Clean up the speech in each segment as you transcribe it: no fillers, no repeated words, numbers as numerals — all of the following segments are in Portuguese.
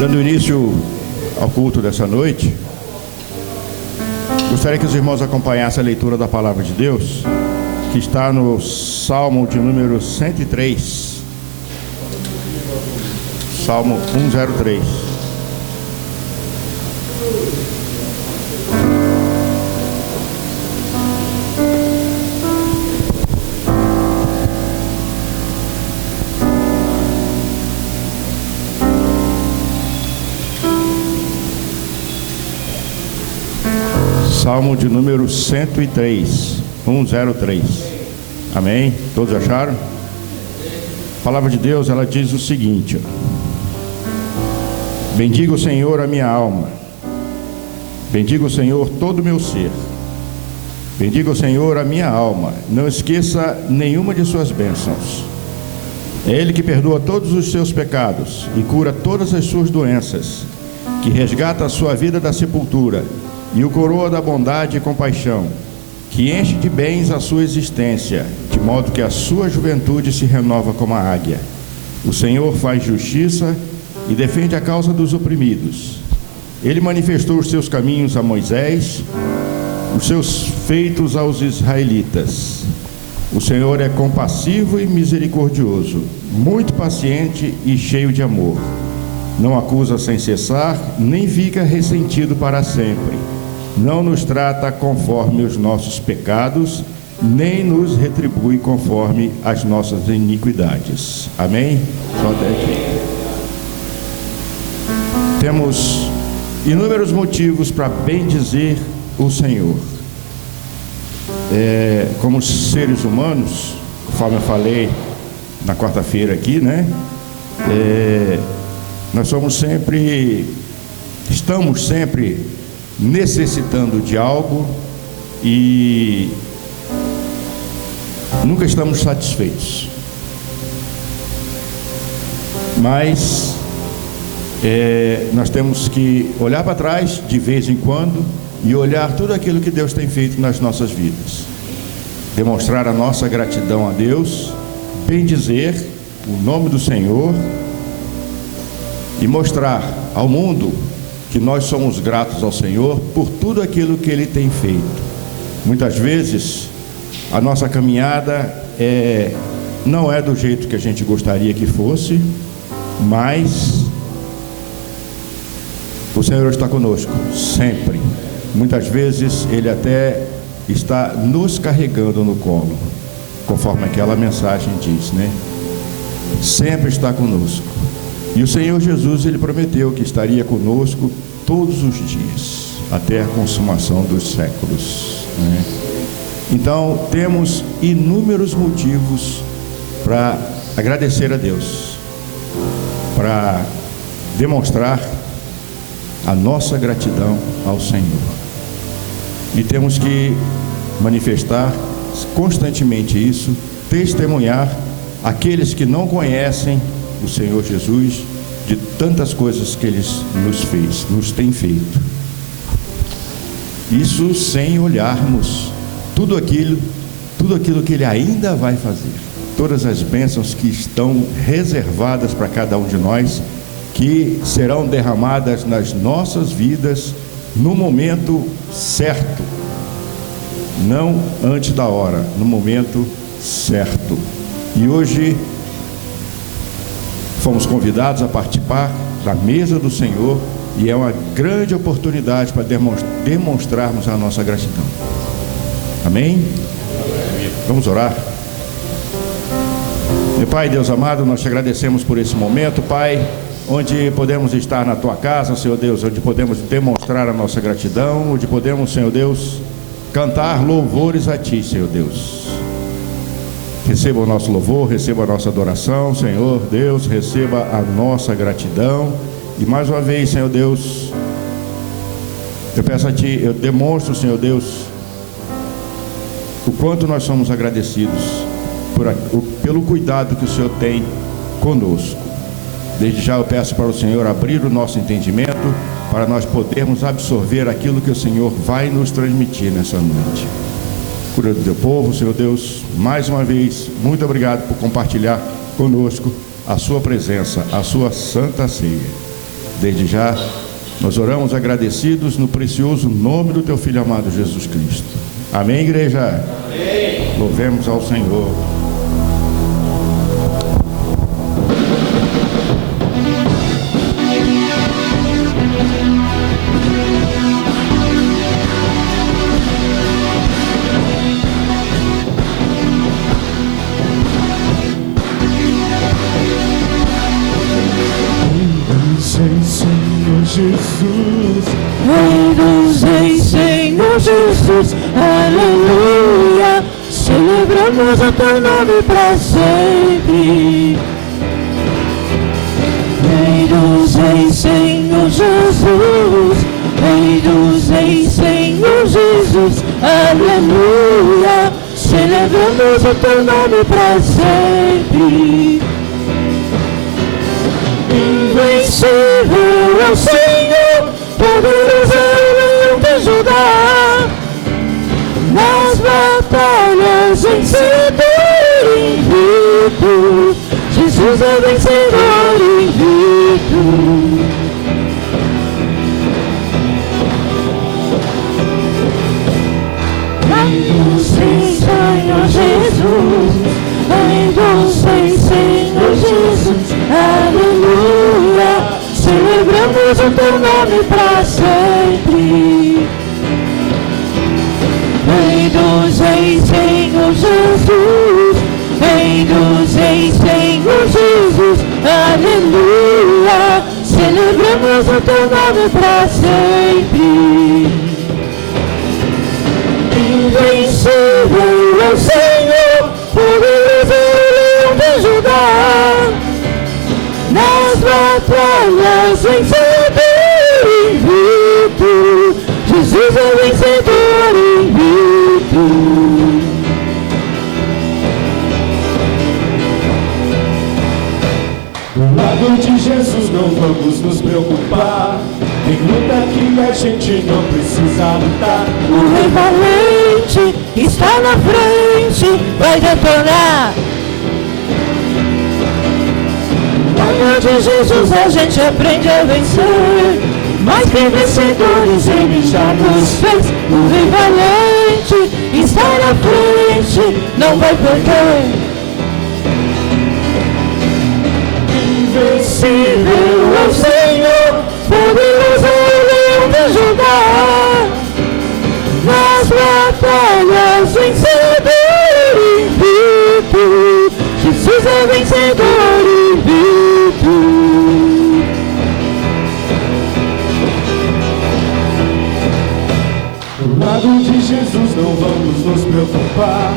Dando início ao culto dessa noite, gostaria que os irmãos acompanhassem a leitura da palavra de Deus, que está no Salmo de número 103, Salmo 103. Salmo de número 103, 103. Amém? Todos acharam? A palavra de Deus, ela diz o seguinte: bendiga o Senhor a minha alma, bendiga o Senhor todo o meu ser, bendiga o Senhor a minha alma, não esqueça nenhuma de suas bênçãos. É Ele que perdoa todos os seus pecados e cura todas as suas doenças, que resgata a sua vida da sepultura e o coroa da bondade e compaixão, que enche de bens a sua existência, de modo que a sua juventude se renova como a águia. O Senhor faz justiça e defende a causa dos oprimidos. Ele manifestou os seus caminhos a Moisés, os seus feitos aos israelitas. O Senhor é compassivo e misericordioso, muito paciente e cheio de amor. Não acusa sem cessar, nem fica ressentido para sempre. Não nos trata conforme os nossos pecados, nem nos retribui conforme as nossas iniquidades. Amém? Só até aqui. Temos inúmeros motivos para bendizer o Senhor. Como seres humanos, conforme eu falei na quarta-feira aqui, né? Nós estamos sempre necessitando de algo e nunca estamos satisfeitos. Mas nós temos que olhar para trás de vez em quando e olhar tudo aquilo que Deus tem feito nas nossas vidas, demonstrar a nossa gratidão a Deus, bendizer o nome do Senhor e mostrar ao mundo que nós somos gratos ao Senhor por tudo aquilo que Ele tem feito. Muitas vezes a nossa caminhada não é do jeito que a gente gostaria que fosse, mas o Senhor está conosco sempre. Muitas vezes Ele até está nos carregando no colo, conforme aquela mensagem diz, né? Sempre está conosco. E o Senhor Jesus, Ele prometeu que estaria conosco todos os dias, até a consumação dos séculos, né? Então, temos inúmeros motivos para agradecer a Deus, para demonstrar a nossa gratidão ao Senhor. E temos que manifestar constantemente isso, testemunhar aqueles que não conhecem o Senhor Jesus de tantas coisas que Ele nos tem feito. Isso sem olharmos tudo aquilo que Ele ainda vai fazer. Todas as bênçãos que estão reservadas para cada um de nós, que serão derramadas nas nossas vidas no momento certo, não antes da hora, no momento certo. E hoje fomos convidados a participar da mesa do Senhor e é uma grande oportunidade para demonstrarmos a nossa gratidão. Amém? Vamos orar. Meu Pai, Deus amado, nós te agradecemos por esse momento, Pai, onde podemos estar na Tua casa, Senhor Deus, onde podemos demonstrar a nossa gratidão, onde podemos, Senhor Deus, cantar louvores a Ti, Senhor Deus. Receba o nosso louvor, receba a nossa adoração, Senhor Deus, receba a nossa gratidão. E mais uma vez, Senhor Deus, eu peço a Ti, eu demonstro, Senhor Deus, o quanto nós somos agradecidos pelo cuidado que o Senhor tem conosco. Desde já eu peço para o Senhor abrir o nosso entendimento, para nós podermos absorver aquilo que o Senhor vai nos transmitir nessa noite. Cura do teu povo, Senhor Deus, mais uma vez, muito obrigado por compartilhar conosco a sua presença, a sua santa ceia. Desde já, nós oramos agradecidos no precioso nome do teu Filho amado Jesus Cristo. Amém, igreja? Amém. Louvemos ao Senhor. Jesus, Rei dos Reis, Senhor Jesus, aleluia, celebramos o teu nome para sempre. Rei dos Reis, Senhor Jesus, Rei dos Reis, Senhor Jesus, aleluia, celebramos o teu nome para sempre. Invencível é o Senhor, poderoso é o Leão de Judá. Nas batalhas vencedor invicto, Jesus é vencedor invicto. Em você, Senhor Jesus, em você, Senhor Jesus, aleluia, celebramos o teu nome para sempre. Rei dos Reis, Senhor Jesus, Rei dos Reis, Senhor Jesus, aleluia, celebramos o teu nome para sempre. Invencível é o Senhor, poderoso é o Leão de Judá. Nas batalhas vencedor invicto, Jesus é vencedor invicto. Do lado de Jesus não vamos nos preocupar. Tem luta que a gente não precisa lutar. O Rei valente está na frente, vai detonar. No nome de Jesus a gente aprende a vencer. Mais que vencedores ele já nos fez. O Rei valente está na frente, não vai perder. Invencível é o Senhor, poderoso é o Leão de Judá. Nas batalhas vencedor invicto, Jesus é vencedor invicto. Do lado de Jesus não vamos nos preocupar.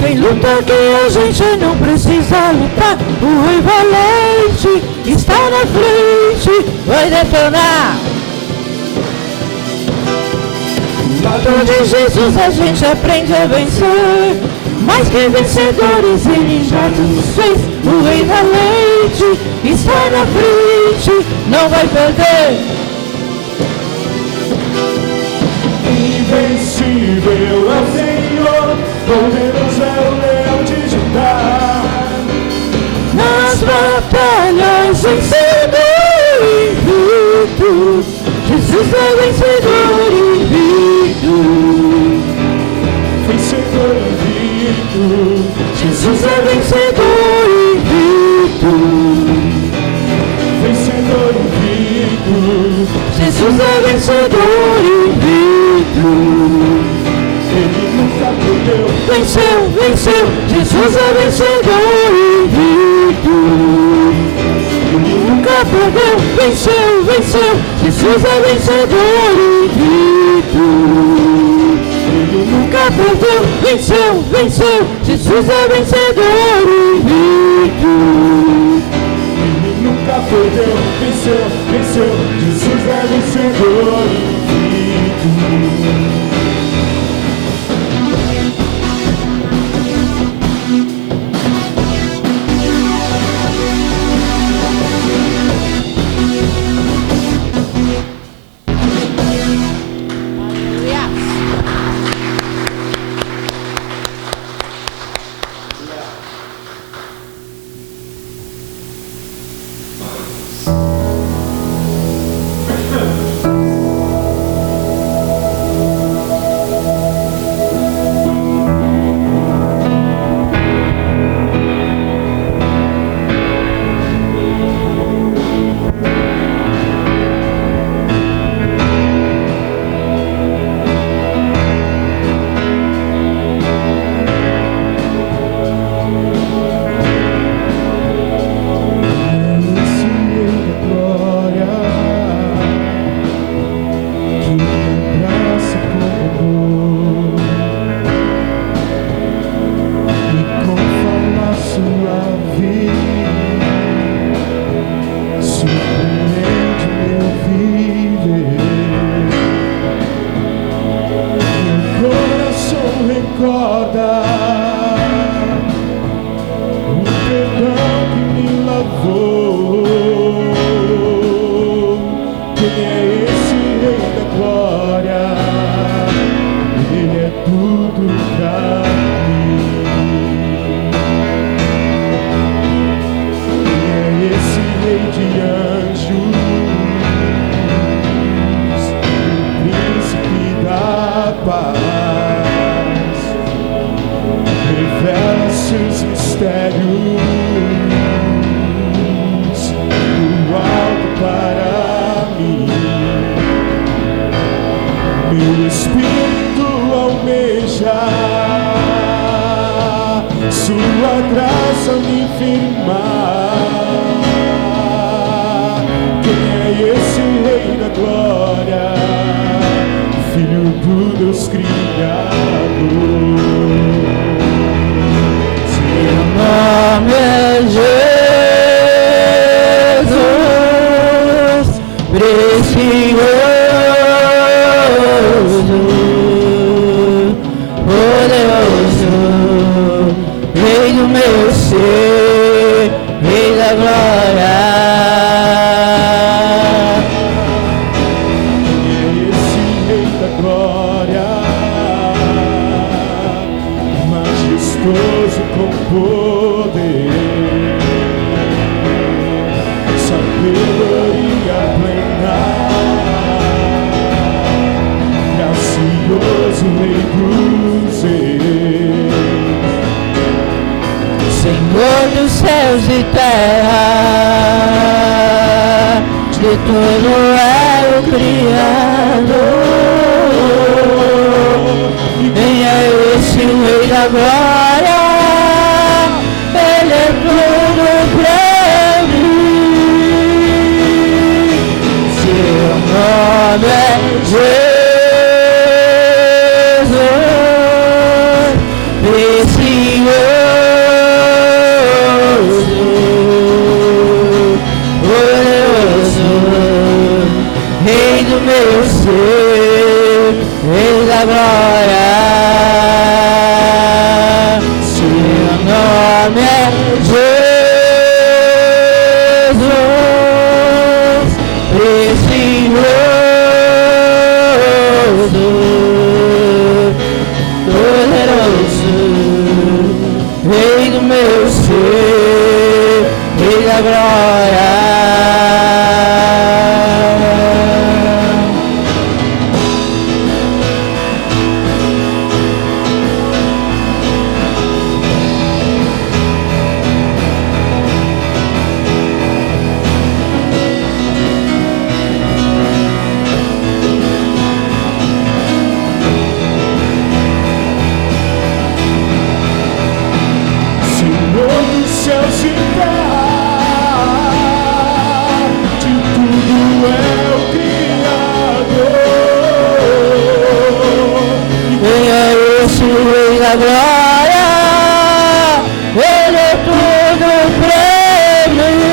Tem luta que a gente não precisa lutar. O Rei valente está na frente, vai detonar. Do lado de Jesus a gente aprende a vencer. Mais que vencedores ele já nos fez. O Rei valente está na frente, não vai perder. Invencível é o Senhor, poderoso é o Leão de Judá. Nas batalhas vencedor invicto, Jesus é vencedor invicto. Vencedor invicto, Jesus é vencedor invicto. Vencedor invicto, Jesus é vencedor invicto. Ele nunca perdeu. Venceu, venceu, Jesus é vencedor invicto. Ele nunca perdeu. Venceu, venceu, Jesus é vencedor invicto. Ele nunca perdeu. Venceu, venceu, Jesus é vencedor invicto. Ele nunca perdeu. Venceu, venceu, Jesus é vencedor invicto. o alto para mim. Meu espírito almeja sua graça me firmar. Quem é esse Rei da Glória, Filho do Deus Criador? Seu nome é Jesus, precioso, poderoso, Rei do meu ser, Rei da glória. Quem é esse Rei da Glória, majestoso com poder, sabedoria plena, gracioso Rei dos reis, Senhor dos céus e terra, de tudo é o Criador. Quem é esse Rei da Glória? Ele é tudo pra mim. Seu nome é Jesus, precioso, poderoso, Rei do meu ser, Rei da glória. Seu nome é Jesus, precioso, poderoso, Rei do meu ser, Rei da glória. Senhor dos céus e terra, de tudo é o Criador. Quem é esse Rei da glória? Ele é tudo pra mim.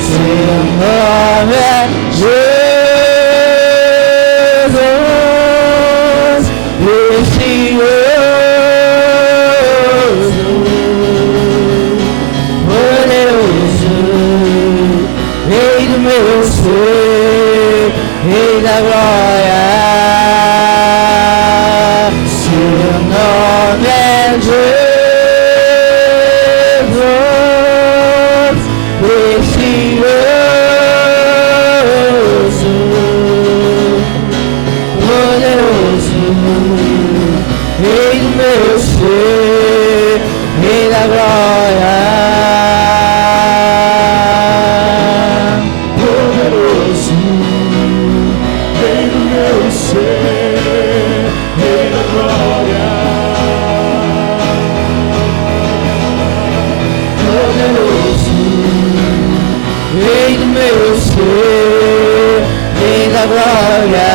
Seu nome é Jesus, precioso, poderoso, Rei do meu ser, Rei da glória. Seu nome é Jesus, precioso, poderoso, Rei do meu ser, Rei da glória. Poderoso, Rei do meu ser, Rei da glória. Poderoso, Rei do meu ser, Rei da glória.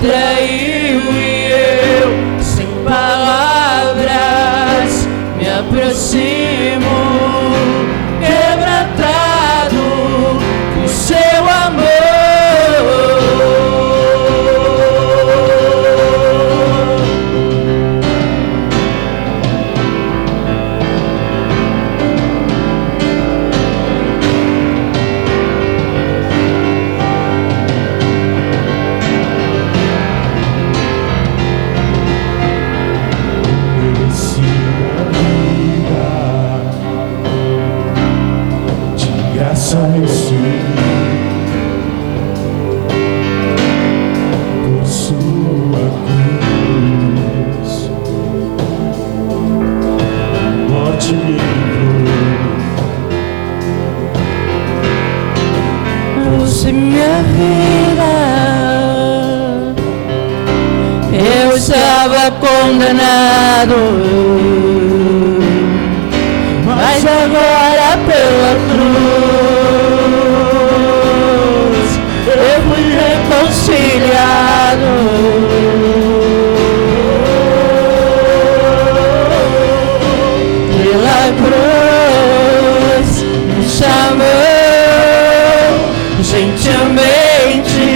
atraiu e eu, sem palavras, me aproximo, quebrantado por seu amor. Por sua cruz, morte me livrou. Trouxe minha vida, eu estava condenado, mas agora pela cruz eu fui reconciliado. Pela cruz me chamou, gentilmente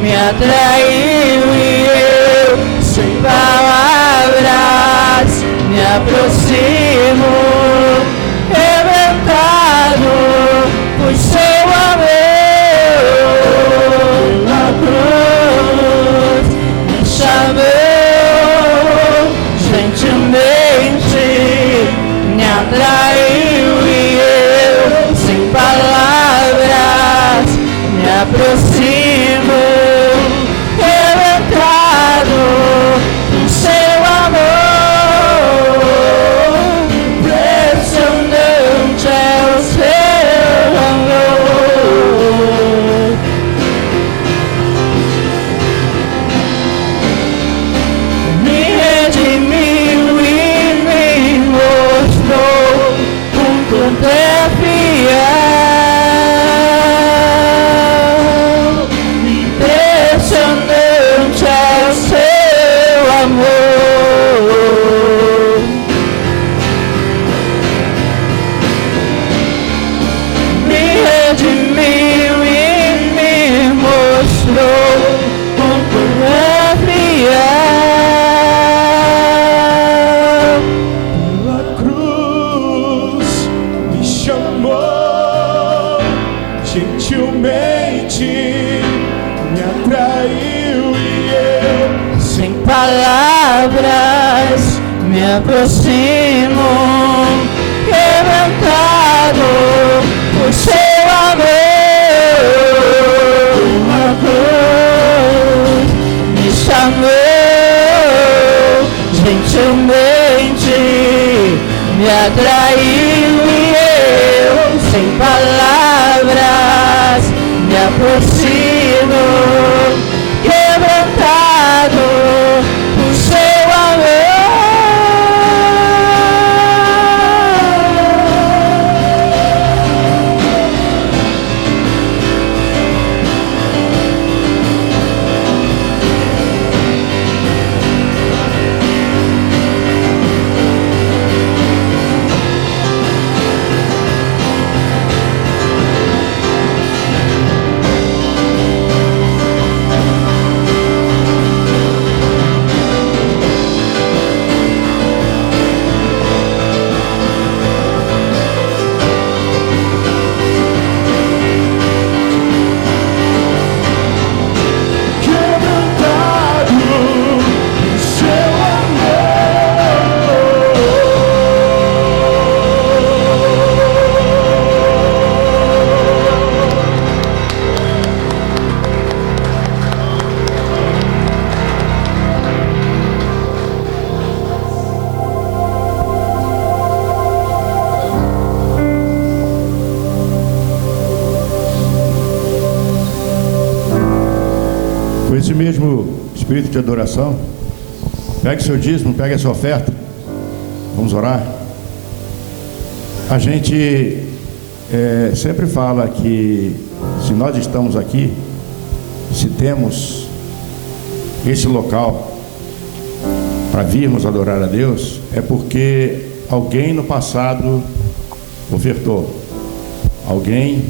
me atraiu e eu, sem palavras, me aproximo, quebrantado por seu amor. Pela cruz me chamou, gentilmente me atraiu e eu, sem palavras, me aproximo, quebrantado por seu amor. Impressionante é o seu amor. Me redimiu e me mostrou um quanto é fiel. Impressionante é o seu amor. Me redimiu e me mostrou um quanto é fiel. Pela cruz me chamou, gentilmente me atraiu e eu, Sem palavras, me aproximo, quebrantado por seu amor. Uma cruz me chamou, gentilmente me atraiu e eu, sem palavras, me aproximo, quebrantado por seu amor. Com esse mesmo espírito de adoração, pegue seu dízimo, pegue a sua oferta. Vamos orar. A gente sempre fala que se nós estamos aqui, se temos esse local para virmos adorar a Deus, é porque alguém no passado ofertou, alguém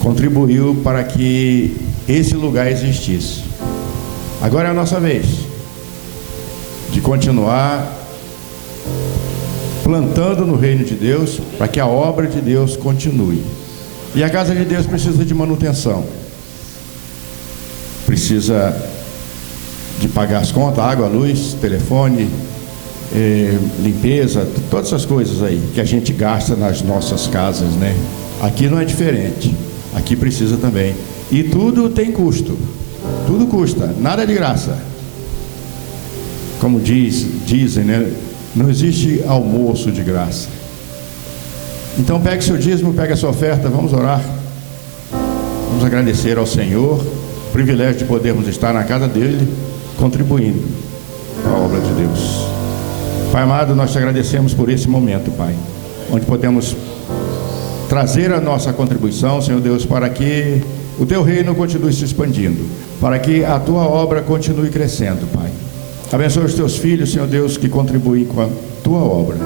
contribuiu para que esse lugar existisse. Agora é a nossa vez de continuar plantando no reino de Deus, para que a obra de Deus continue. E a casa de Deus precisa de manutenção, precisa de pagar as contas, água, luz, telefone, limpeza, todas essas coisas aí que a gente gasta nas nossas casas, né? Aqui não é diferente, aqui precisa também. E tudo tem custo, tudo custa, nada é de graça. Como dizem, né? Não existe almoço de graça. Então pegue seu dízimo, pegue a sua oferta, vamos orar. Vamos agradecer ao Senhor o privilégio de podermos estar na casa dele, contribuindo com a obra de Deus. Pai amado, nós te agradecemos por esse momento, Pai, onde podemos trazer a nossa contribuição, Senhor Deus, para que o teu reino continue se expandindo, para que a tua obra continue crescendo, Pai. Abençoe os teus filhos, Senhor Deus, que contribuem com a tua obra,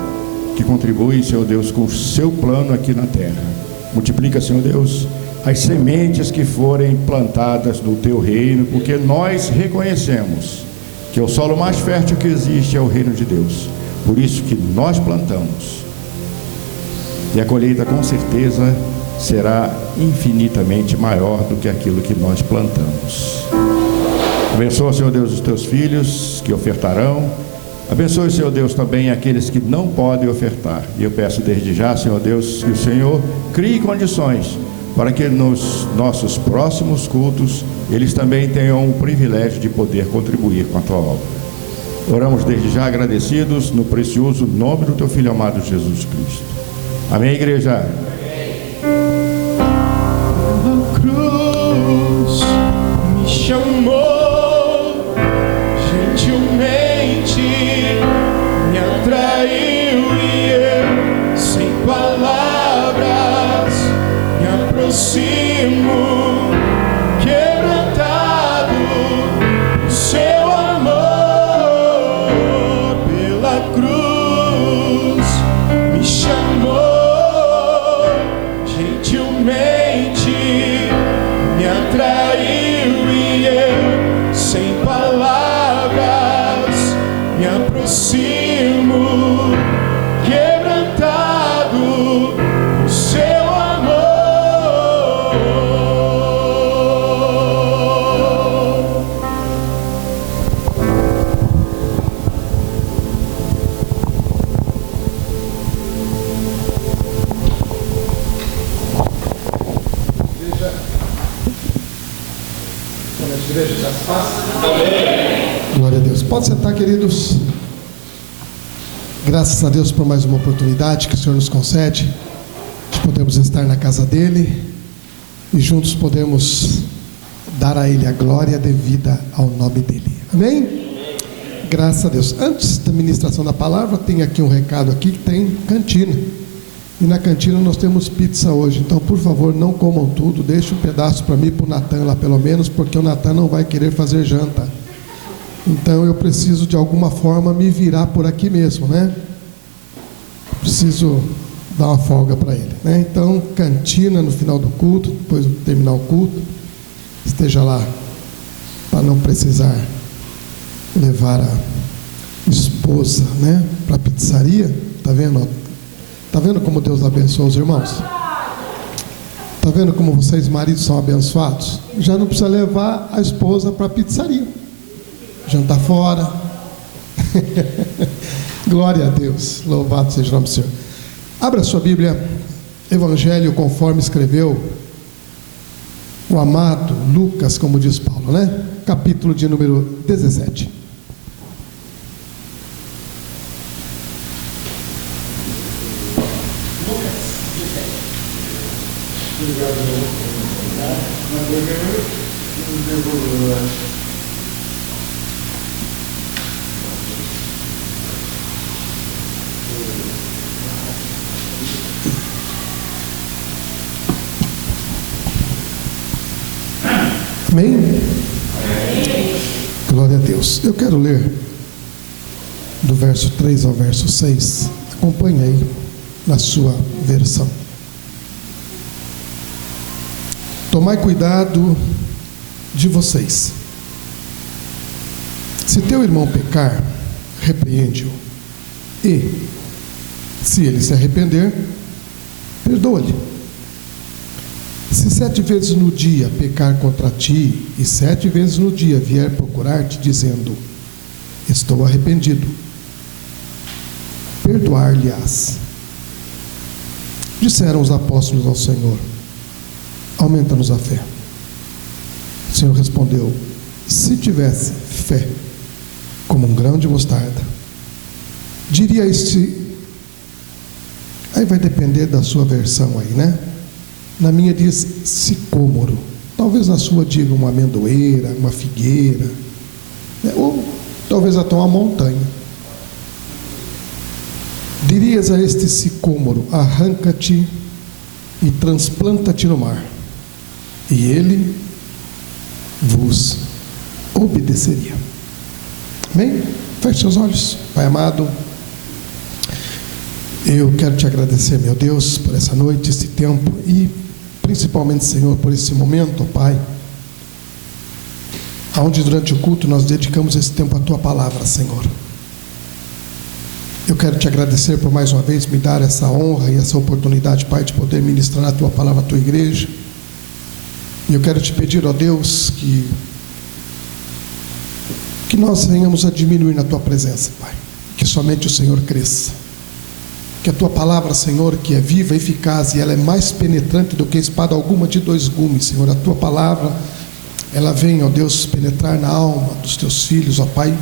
que contribuem, Senhor Deus, com o seu plano aqui na terra. Multiplica, Senhor Deus, as sementes que forem plantadas no teu reino, porque nós reconhecemos que o solo mais fértil que existe é o reino de Deus. Por isso que nós plantamos, e a colheita com certeza será infinitamente maior do que aquilo que nós plantamos. Abençoa, Senhor Deus, os teus filhos que ofertarão. Abençoe, Senhor Deus, também aqueles que não podem ofertar. E eu peço desde já, Senhor Deus, que o Senhor crie condições para que nos nossos próximos cultos eles também tenham o privilégio de poder contribuir com a tua obra. Oramos desde já agradecidos no precioso nome do teu Filho amado Jesus Cristo. Amém, igreja? A cruz me chamou, gentilmente me atraiu e eu, sem palavras, me aproximo, quebrantado o seu amor. Pela cruz me chamou, gentilmente me atraiu e eu, sem palavras, me aproximo, quebrantado o seu amor. Glória a Deus. Pode sentar, queridos. Graças a Deus por mais uma oportunidade que o Senhor nos concede de podermos estar na casa dele e juntos podemos dar a ele a glória devida ao nome dele. Amém? Graças a Deus. Antes da ministração da palavra, tem aqui um recado aqui que tem cantina. E na cantina nós temos pizza hoje. Então, por favor, não comam tudo. Deixe um pedaço para mim e para o Natan lá, pelo menos, porque o Natan não vai querer fazer janta. Então, eu preciso, de alguma forma, me virar por aqui mesmo, né? Preciso dar uma folga para ele, né? Então, cantina no final do culto, depois de terminar o culto, esteja lá, para não precisar levar a esposa, né, para a pizzaria. Tá vendo? Tá vendo como Deus abençoa os irmãos? Tá vendo como vocês, maridos, são abençoados? Já não precisa levar a esposa para a pizzaria, jantar fora. Glória a Deus, louvado seja o nome do Senhor. Abra sua Bíblia, Evangelho conforme escreveu o amado Lucas, como diz Paulo, né? Capítulo de número 17. Amém? Glória a Deus. Eu quero ler do verso 3 ao verso 6. Acompanhe aí na sua versão. Tomai cuidado de vocês. Se teu irmão pecar, repreende-o. E, se ele se arrepender, perdoa-lhe. Se 7 vezes no dia pecar contra ti, e 7 vezes no dia vier procurar-te, dizendo: estou arrependido, perdoar-lhe-ás. Disseram os apóstolos ao Senhor: aumenta-nos a fé. O Senhor respondeu: se tivesse fé como um grão de mostarda, diria este. Aí vai depender da sua versão aí, né? Na minha diz sicômoro. Talvez na sua diga uma amendoeira, uma figueira, né? Ou talvez até uma montanha. Dirias a este sicômoro: arranca-te e transplanta-te no mar, e ele vos obedeceria. Amém? Feche seus olhos. Pai amado, eu quero te agradecer, meu Deus, por essa noite, esse tempo, e principalmente, Senhor, por esse momento, ó Pai, onde durante o culto nós dedicamos esse tempo à Tua Palavra, Senhor. Eu quero te agradecer por mais uma vez me dar essa honra e essa oportunidade, Pai, de poder ministrar a Tua Palavra à Tua igreja. E eu quero te pedir, ó Deus, que nós venhamos a diminuir na Tua presença, Pai, que somente o Senhor cresça. Que a Tua Palavra, Senhor, que é viva e eficaz, e ela é mais penetrante do que espada alguma de 2 gumes, Senhor, a Tua Palavra, ela vem, ó Deus, penetrar na alma dos Teus filhos, ó Pai,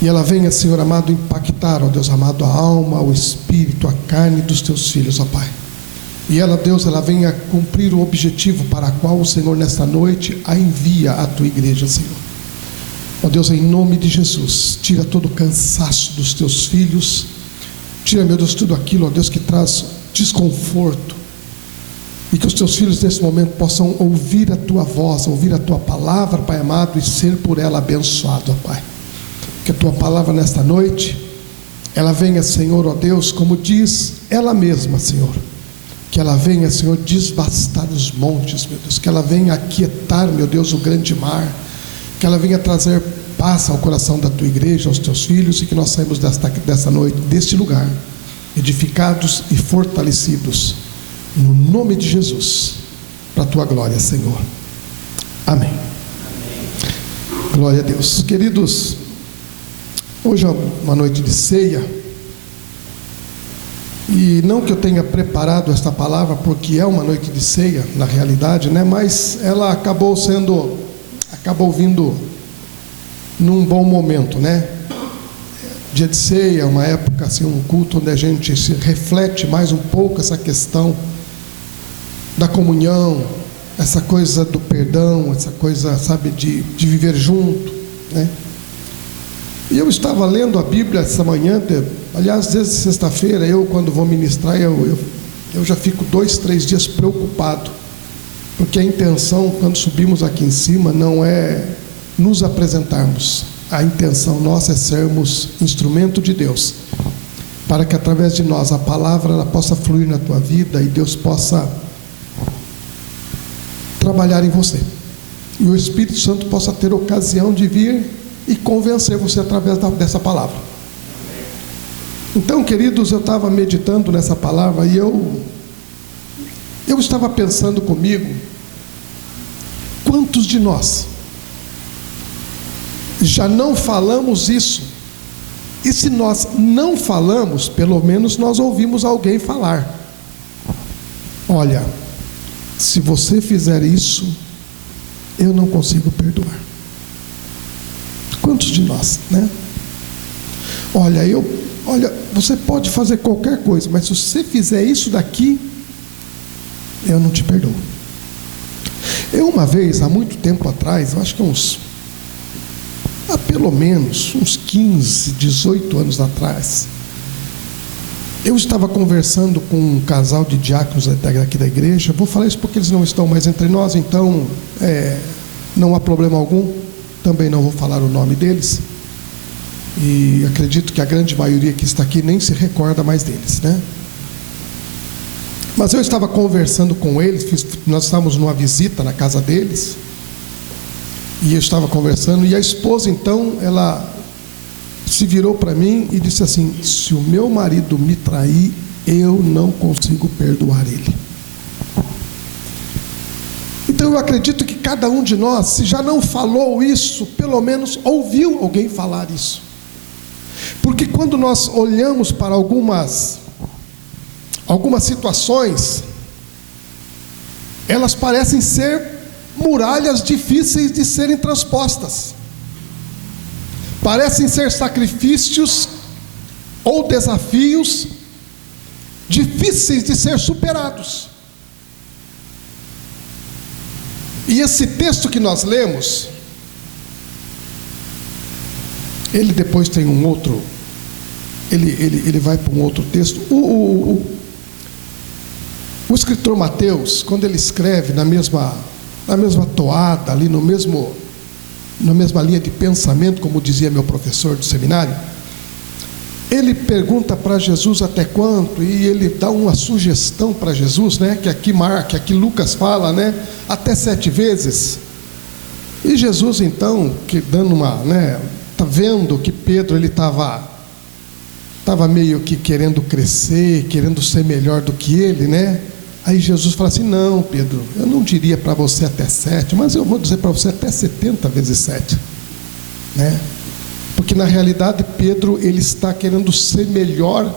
e ela venha, Senhor amado, impactar, ó Deus amado, a alma, o espírito, a carne dos Teus filhos, ó Pai, e ela, Deus, ela venha cumprir o objetivo para o qual o Senhor nesta noite a envia à Tua igreja, Senhor. Ó Deus, em nome de Jesus, tira todo o cansaço dos Teus filhos. Tira, meu Deus, tudo aquilo, ó Deus, que traz desconforto. E que os Teus filhos nesse momento possam ouvir a Tua voz, ouvir a Tua palavra, Pai amado, e ser por ela abençoado, ó Pai. Que a Tua palavra nesta noite, ela venha, Senhor, ó Deus, como diz ela mesma, Senhor. Que ela venha, Senhor, desbastar os montes, meu Deus. Que ela venha aquietar, meu Deus, o grande mar. Que ela venha trazer paz ao coração da Tua igreja, aos Teus filhos, e que nós saímos dessa noite, deste lugar, edificados e fortalecidos, no nome de Jesus, para a Tua glória, Senhor. Amém. Glória a Deus. Queridos, hoje é uma noite de ceia, e não que eu tenha preparado esta palavra, porque é uma noite de ceia, na realidade, né? Mas ela acabou vindo num bom momento, né? Dia de ceia é uma época, assim, um culto onde a gente se reflete mais um pouco essa questão da comunhão, essa coisa do perdão, essa coisa, sabe, de viver junto, né? E eu estava lendo a Bíblia essa manhã, aliás, desde sexta-feira, eu quando vou ministrar, eu já fico 2, 3 dias preocupado, porque a intenção, quando subimos aqui em cima, não é nos apresentarmos. A intenção nossa é sermos instrumento de Deus, para que através de nós a palavra ela possa fluir na tua vida e Deus possa trabalhar em você, e o Espírito Santo possa ter ocasião de vir e convencer você através dessa palavra. Então, queridos, eu estava meditando nessa palavra e eu estava pensando comigo, quantos de nós já não falamos isso? E se nós não falamos, pelo menos nós ouvimos alguém falar: olha, se você fizer isso, eu não consigo perdoar. Quantos de nós, né? Olha, você pode fazer qualquer coisa, mas se você fizer isso daqui, eu não te perdoo. Eu uma vez, há muito tempo atrás, eu acho que há pelo menos uns 15, 18 anos atrás, eu estava conversando com um casal de diáconos aqui da igreja. Vou falar isso porque eles não estão mais entre nós, então não há problema algum. também não vou falar o nome deles, e acredito que a grande maioria que está aqui nem se recorda mais deles, né? Mas eu estava conversando com eles, nós estávamos numa visita na casa deles, e eu estava conversando, e a esposa então, ela se virou para mim e disse assim: se o meu marido me trair, eu não consigo perdoar ele. Então eu acredito que cada um de nós, se já não falou isso, pelo menos ouviu alguém falar isso. Porque quando nós olhamos para algumas situações, elas parecem ser muralhas difíceis de serem transpostas. Parecem ser sacrifícios ou desafios difíceis de ser superados. E esse texto que nós lemos, ele depois tem um outro, ele vai para um outro texto. O escritor Mateus, quando ele escreve na mesma toada, ali na mesma linha de pensamento, como dizia meu professor do seminário, ele pergunta para Jesus até quanto, e ele dá uma sugestão para Jesus, né, que aqui Lucas fala, né, até 7 vezes. E Jesus então, que dando tá vendo que Pedro ele estava meio que querendo crescer, querendo ser melhor do que ele, né? Aí Jesus fala assim: não, Pedro, eu não diria para você até 7, mas eu vou dizer para você até 70 vezes 7, né? Porque na realidade Pedro, ele está querendo ser melhor,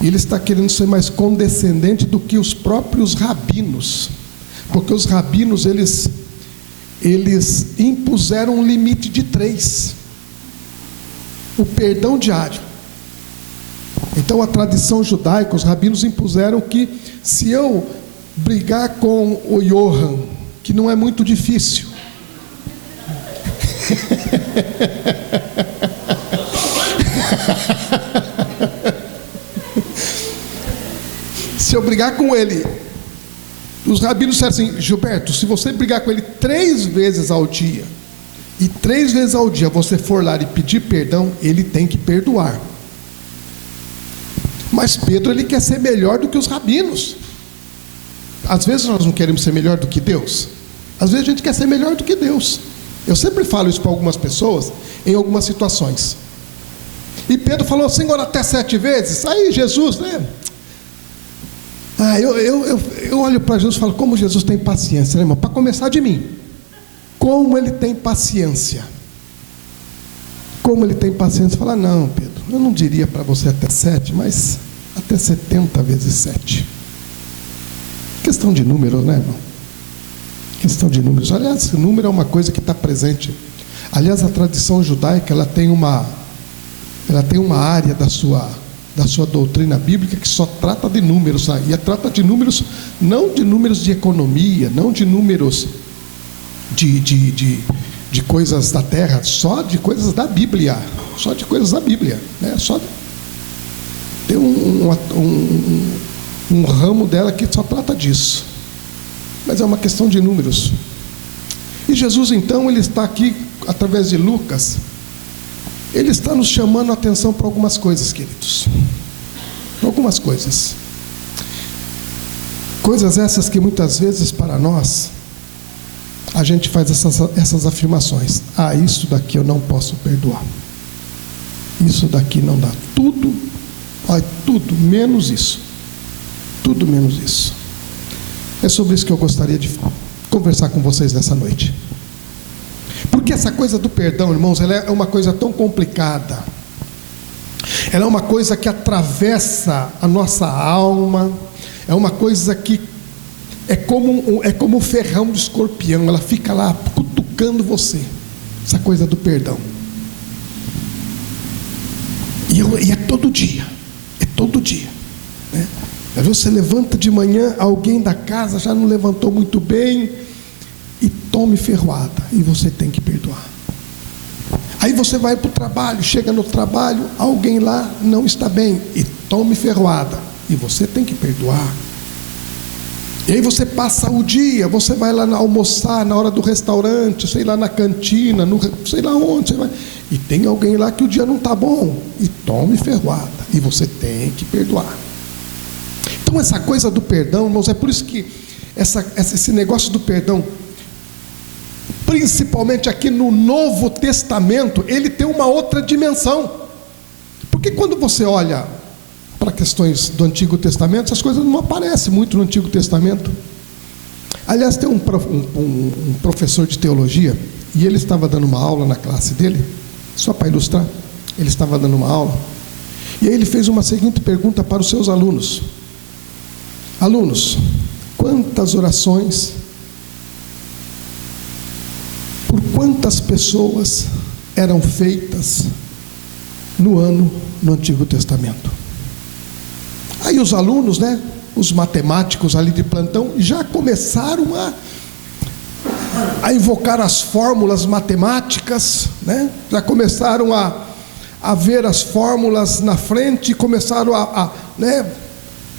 ele está querendo ser mais condescendente do que os próprios rabinos, porque os rabinos, eles impuseram um limite de 3, o perdão diário. Então a tradição judaica, os rabinos impuseram que se eu brigar com o Johan, que não é muito difícil, se eu brigar com ele, os rabinos disseram assim: Gilberto, se você brigar com ele 3 vezes ao dia, e 3 vezes ao dia você for lá e pedir perdão, ele tem que perdoar. Mas Pedro, ele quer ser melhor do que os rabinos. Às vezes nós não queremos ser melhor do que Deus. Às vezes a gente quer ser melhor do que Deus. Eu sempre falo isso para algumas pessoas, em algumas situações. E Pedro falou: Senhor, até 7 vezes? Aí Jesus, né? Eu olho para Jesus e falo: como Jesus tem paciência, né, irmão? Para começar de mim, como ele tem paciência. Como ele tem paciência. Fala: não, Pedro, eu não diria para você até 7, mas até 70 vezes 7. Questão de números, né, irmão? Questão de números. Aliás, o número é uma coisa que está presente. Aliás, a tradição judaica, ela tem uma área da sua doutrina bíblica que só trata de números, e trata de números, não de números de economia, não de números de coisas da terra, só de coisas da Bíblia, só de coisas da Bíblia, né? Tem um ramo dela que só trata disso, mas é uma questão de números. E Jesus então, ele está aqui através de Lucas, ele está nos chamando a atenção para algumas coisas, queridos, algumas coisas essas que muitas vezes para nós a gente faz essas afirmações: isso daqui eu não posso perdoar, isso daqui não dá, tudo menos isso, tudo menos isso. É sobre isso que eu gostaria de conversar com vocês nessa noite. Porque essa coisa do perdão, irmãos, ela é uma coisa tão complicada, ela é uma coisa que atravessa a nossa alma, é uma coisa que é como um ferrão de escorpião, ela fica lá cutucando você, essa coisa do perdão. E é todo dia, né? Às vezes você levanta de manhã, alguém da casa já não levantou muito bem, e tome ferroada, e você tem que perdoar. Aí você vai para o trabalho, chega no trabalho, alguém lá não está bem, e tome ferroada, e você tem que perdoar. E aí você passa o dia, você vai lá almoçar na hora do restaurante, sei lá na cantina, sei lá onde você vai, e tem alguém lá que o dia não está bom, e tome ferroada, e você tem que perdoar. Então essa coisa do perdão, irmãos, é por isso que esse negócio do perdão, principalmente aqui no Novo Testamento, ele tem uma outra dimensão. Porque quando você olha para questões do Antigo Testamento, essas coisas não aparecem muito no Antigo Testamento. Aliás, tem um professor de teologia, e ele estava dando uma aula na classe dele, só para ilustrar, ele estava dando uma aula, e aí ele fez uma seguinte pergunta para os seus alunos: alunos, quantas orações, por quantas pessoas eram feitas no ano no Antigo Testamento? Aí os alunos, os matemáticos ali de plantão, já começaram a invocar as fórmulas matemáticas, já começaram a ver as fórmulas na frente, começaram a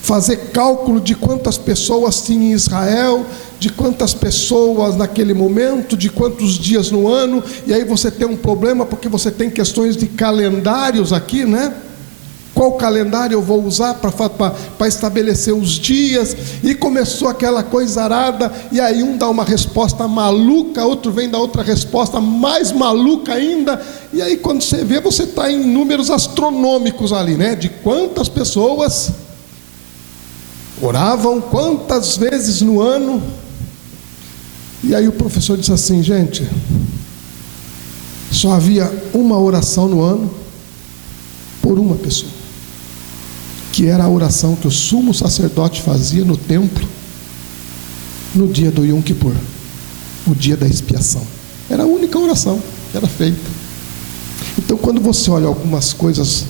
fazer cálculo de quantas pessoas tinha em Israel, de quantas pessoas naquele momento, de quantos dias no ano. E aí você tem um problema, porque você tem questões de calendários aqui, qual calendário eu vou usar para estabelecer os dias? E começou aquela coisa arada, e aí um dá uma resposta maluca, outro vem dar outra resposta mais maluca ainda, e aí quando você vê, você está em números astronômicos ali, de quantas pessoas oravam, quantas vezes no ano. E aí o professor disse assim: gente, só havia uma oração no ano por uma pessoa, que era a oração que o sumo sacerdote fazia no templo no dia do Yom Kippur, o dia da expiação. Era a única oração que era feita. Então, quando você olha algumas coisas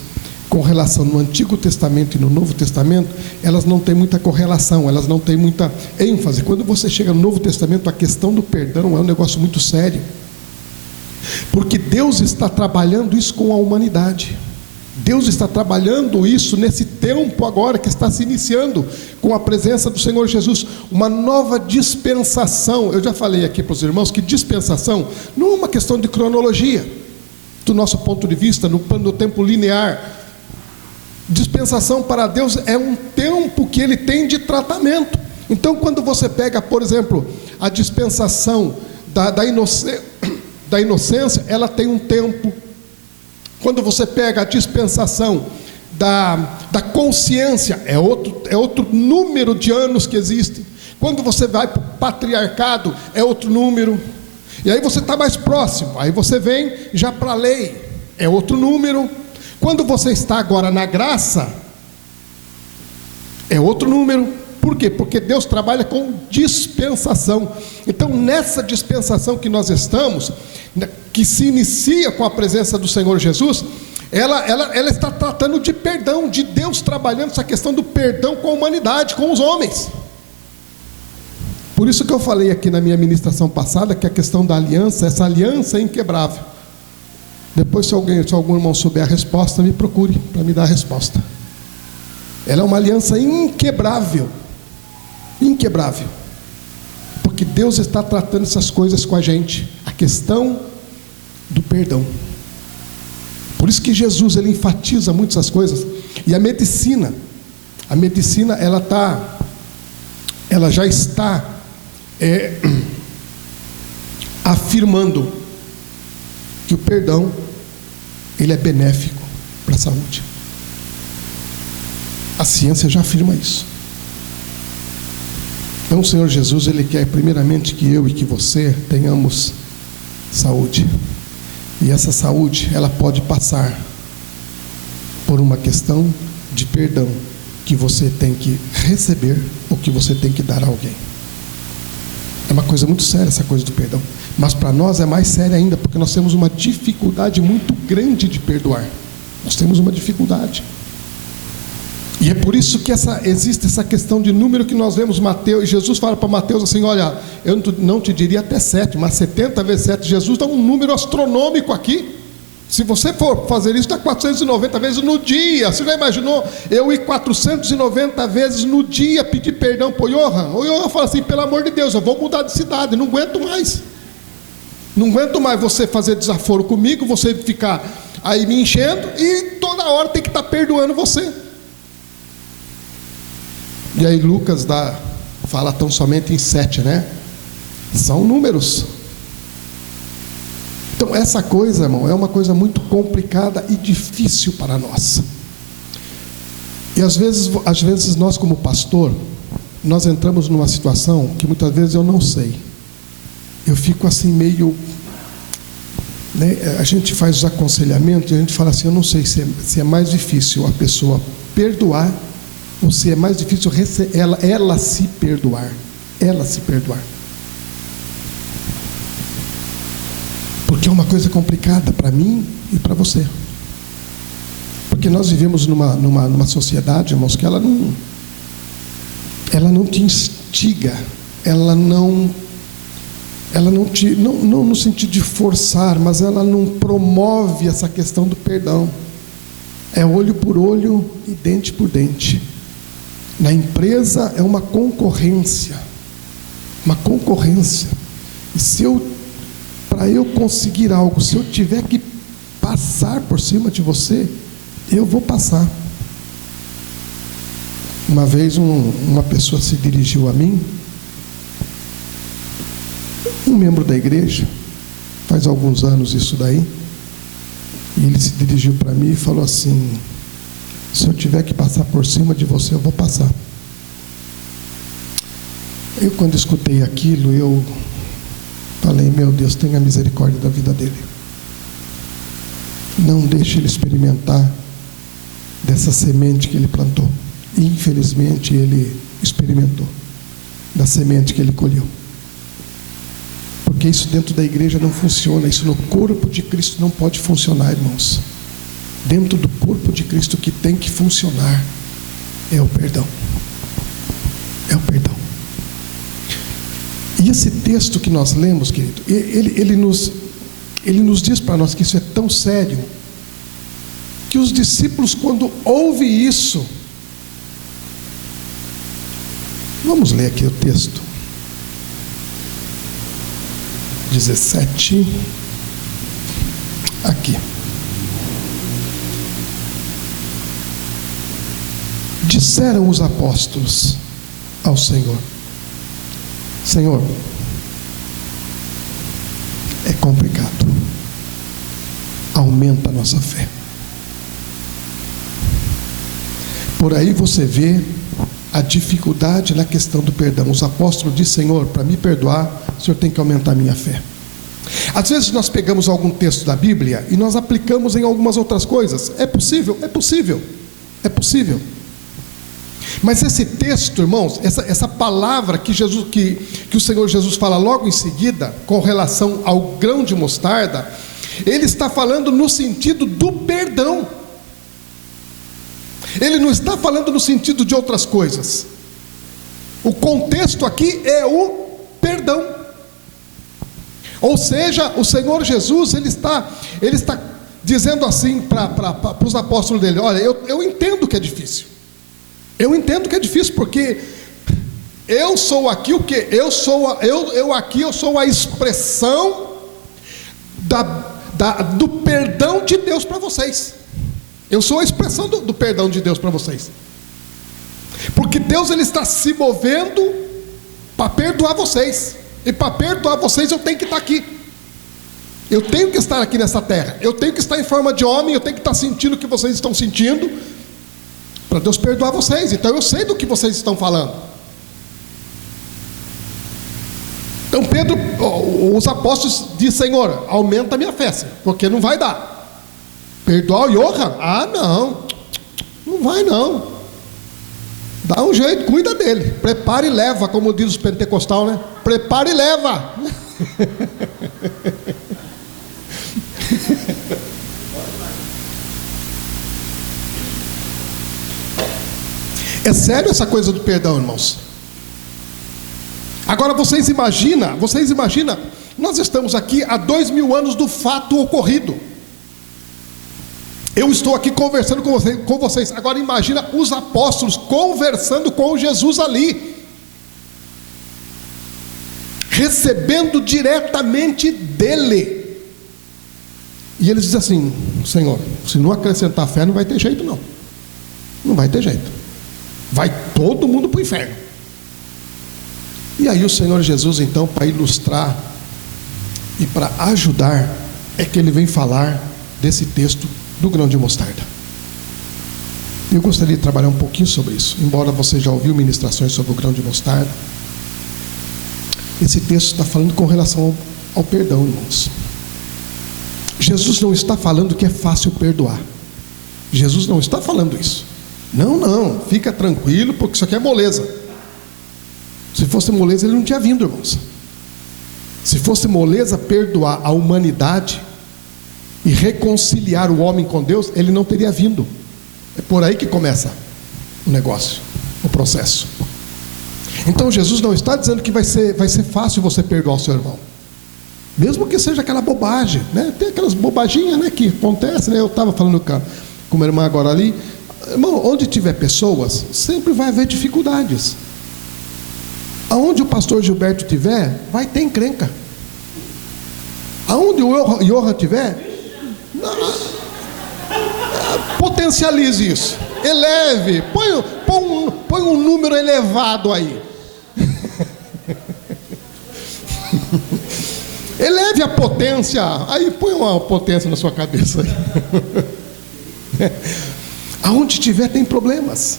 com relação no Antigo Testamento e no Novo Testamento, elas não têm muita correlação, elas não têm muita ênfase. Quando você chega no Novo Testamento, a questão do perdão é um negócio muito sério, porque Deus está trabalhando isso com a humanidade. Deus está trabalhando isso nesse tempo agora que está se iniciando com a presença do Senhor Jesus, uma nova dispensação. Eu já falei aqui para os irmãos que dispensação não é uma questão de cronologia, do nosso ponto de vista, no tempo linear. Dispensação para Deus é um tempo que Ele tem de tratamento. Então, quando você pega, por exemplo, a dispensação da inocência, ela tem um tempo. Quando você pega a dispensação da consciência, é outro número de anos que existe. Quando você vai para o patriarcado, é outro número. E aí você está mais próximo, aí você vem já para a lei, é outro número. Quando você está agora na graça, é outro número. Por quê? Porque Deus trabalha com dispensação. Então, nessa dispensação que nós estamos, que se inicia com a presença do Senhor Jesus, ela está tratando de perdão, de Deus trabalhando essa questão do perdão com a humanidade, com os homens. Por isso que eu falei aqui na minha ministração passada, que a questão da aliança, essa aliança é inquebrável. Depois, se algum irmão souber a resposta, me procure para me dar a resposta. Ela é uma aliança inquebrável. Inquebrável. Porque Deus está tratando essas coisas com a gente. A questão do perdão. Por isso que Jesus, ele enfatiza muito essas coisas. E a medicina, ela já está afirmando que o perdão, ele é benéfico para a saúde. A ciência já afirma isso. Então o Senhor Jesus, ele quer primeiramente que eu e que você tenhamos saúde. E essa saúde, ela pode passar por uma questão de perdão que você tem que receber ou que você tem que dar a alguém. É uma coisa muito séria essa coisa do perdão. Mas para nós é mais séria ainda, porque nós temos uma dificuldade muito grande de perdoar. Nós temos uma dificuldade. E é por isso que existe essa questão de número que nós vemos Mateus. Jesus fala para Mateus assim: olha, eu não te diria até 7, mas 70 vezes 7. Jesus dá um número astronômico aqui. Se você for fazer isso, dá 490 vezes no dia. Você já imaginou eu ir 490 vezes no dia pedir perdão para o Johan? O Johan fala assim: pelo amor de Deus, eu vou mudar de cidade, não aguento mais. Não aguento mais você fazer desaforo comigo, você ficar aí me enchendo e toda hora tem que estar perdoando você. E aí Lucas fala tão somente em 7, né? São números. Então essa coisa, irmão, é uma coisa muito complicada e difícil para nós. E às vezes nós como pastor, nós entramos numa situação que muitas vezes eu não sei. Eu fico assim meio, né? A gente faz os aconselhamentos e a gente fala assim: eu não sei se é mais difícil a pessoa perdoar ou se é mais difícil ela se perdoar. Ela se perdoar. Porque é uma coisa complicada para mim e para você. Porque nós vivemos numa sociedade, irmãos, que ela não te instiga, ela não no sentido de forçar, mas ela não promove essa questão do perdão. É olho por olho e dente por dente. Na empresa é uma concorrência. E para eu conseguir algo, se eu tiver que passar por cima de você, eu vou passar. Uma vez uma pessoa se dirigiu a mim, um membro da igreja, faz alguns anos isso daí, e ele se dirigiu para mim e falou assim: se eu tiver que passar por cima de você, eu vou passar. Eu, quando escutei aquilo, eu falei: meu Deus, tenha misericórdia da vida dele. Não deixe ele experimentar dessa semente que ele plantou. E, infelizmente, ele experimentou da semente que ele colheu. Porque isso dentro da igreja não funciona. Isso no corpo de Cristo não pode funcionar, irmãos. Dentro do corpo de Cristo, o que tem que funcionar é o perdão. É o perdão. E esse texto que nós lemos, querido, ele nos diz para nós que isso é tão sério, que os discípulos, quando ouvem isso, vamos ler aqui o texto, 17, aqui. Disseram os apóstolos ao Senhor: Senhor, é complicado, aumenta a nossa fé. Por aí você vê a dificuldade na questão do perdão. Os apóstolos dizem: Senhor, para me perdoar, o Senhor tem que aumentar a minha fé. Às vezes nós pegamos algum texto da Bíblia e nós aplicamos em algumas outras coisas. É possível, é possível, é possível. Mas esse texto, irmãos, essa palavra que o Senhor Jesus fala logo em seguida, com relação ao grão de mostarda, ele está falando no sentido do perdão. Ele não está falando no sentido de outras coisas. O contexto aqui é o perdão. Ou seja, o Senhor Jesus, ele está dizendo assim para os apóstolos dele: olha, eu entendo que é difícil. Eu entendo que é difícil, porque eu sou aqui o que? Eu sou a expressão do perdão de Deus para vocês. Eu sou a expressão do perdão de Deus para vocês. Porque Deus, ele está se movendo para perdoar vocês. E para perdoar vocês eu tenho que estar aqui. Eu tenho que estar aqui nessa terra. Eu tenho que estar em forma de homem. Eu tenho que estar sentindo o que vocês estão sentindo, para Deus perdoar vocês. Então eu sei do que vocês estão falando. Então Pedro, os apóstolos dizem: Senhor, aumenta a minha fé, porque não vai dar. Perdoar o Johan? Ah, não vai não. Dá um jeito, cuida dele. Prepara e leva, como diz os pentecostal, né? Prepara e leva. É sério essa coisa do perdão, irmãos. Agora vocês imaginam, nós estamos aqui há 2000 anos do fato ocorrido. Eu estou aqui conversando com vocês. Agora imagina os apóstolos conversando com Jesus ali, recebendo diretamente dele. E eles dizem assim: Senhor, se não acrescentar fé, não vai ter jeito não. Não vai ter jeito. Vai todo mundo para o inferno. E aí o Senhor Jesus, então, para ilustrar e para ajudar, é que ele vem falar desse texto do grão de mostarda. Eu gostaria de trabalhar um pouquinho sobre isso, embora você já ouviu ministrações sobre o grão de mostarda. Esse texto está falando com relação ao perdão, irmãos. Jesus não está falando que é fácil perdoar. Jesus não está falando isso. Não, fica tranquilo, porque isso aqui é moleza. Se fosse moleza, ele não tinha vindo, irmãos. Se fosse moleza perdoar a humanidade e reconciliar o homem com Deus, ele não teria vindo. É por aí que começa o negócio, o processo. Então Jesus não está dizendo que vai ser fácil você perdoar o seu irmão, mesmo que seja aquela bobagem, né? Tem aquelas bobaginhas, né, que acontecem, né? Eu estava falando com uma irmã agora ali. Irmão, onde tiver pessoas, sempre vai haver dificuldades. Aonde o pastor Gilberto tiver, vai ter encrenca. Aonde o Johan tiver, potencialize isso, eleve, põe um número elevado aí. Eleve a potência, aí põe uma potência na sua cabeça. Aonde tiver tem problemas.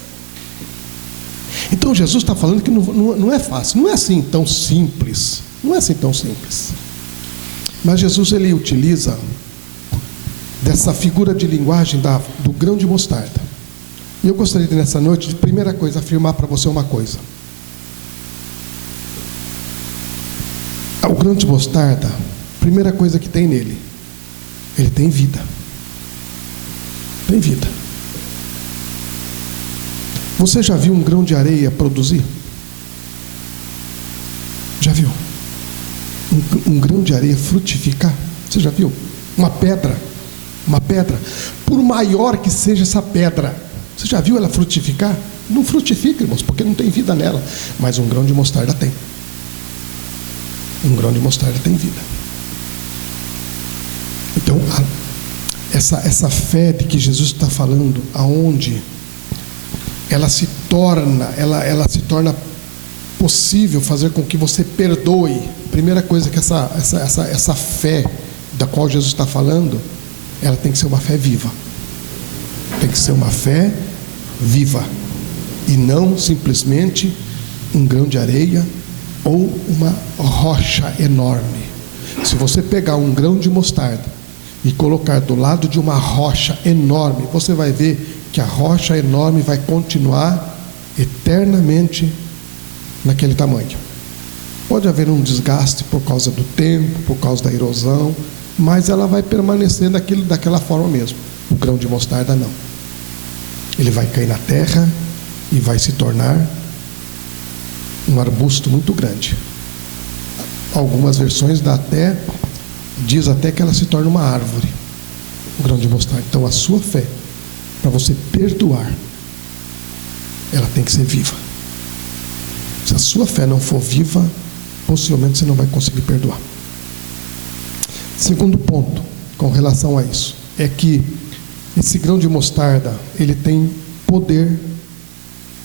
Então Jesus está falando que não é fácil, não é assim tão simples, não é assim tão simples. Mas Jesus, ele utiliza dessa figura de linguagem do grão de mostarda. E eu gostaria de, nessa noite, de primeira coisa, afirmar para você uma coisa. O grão de mostarda, primeira coisa que tem nele, ele tem vida. Tem vida. Você já viu um grão de areia produzir? Já viu? Um grão de areia frutificar? Você já viu? Uma pedra, por maior que seja essa pedra, você já viu ela frutificar? Não frutifica, irmãos, porque não tem vida nela. Mas um grão de mostarda tem. Um grão de mostarda tem vida. Então, essa fé de que Jesus está falando, aonde ela se torna possível fazer com que você perdoe. Primeira coisa que essa fé da qual Jesus está falando, ela tem que ser uma fé viva. Tem que ser uma fé viva e não simplesmente um grão de areia ou uma rocha enorme. Se você pegar um grão de mostarda e colocar do lado de uma rocha enorme, você vai ver que a rocha enorme vai continuar eternamente naquele tamanho. Pode haver um desgaste por causa do tempo, por causa da erosão, mas ela vai permanecer daquela forma mesmo. O grão de mostarda não. Ele vai cair na terra e vai se tornar um arbusto muito grande. Algumas versões diz até que ela se torna uma árvore, o grão de mostarda. Então a sua fé, para você perdoar, ela tem que ser viva. Se a sua fé não for viva, possivelmente você não vai conseguir perdoar. Segundo ponto com relação a isso é que esse grão de mostarda, ele tem poder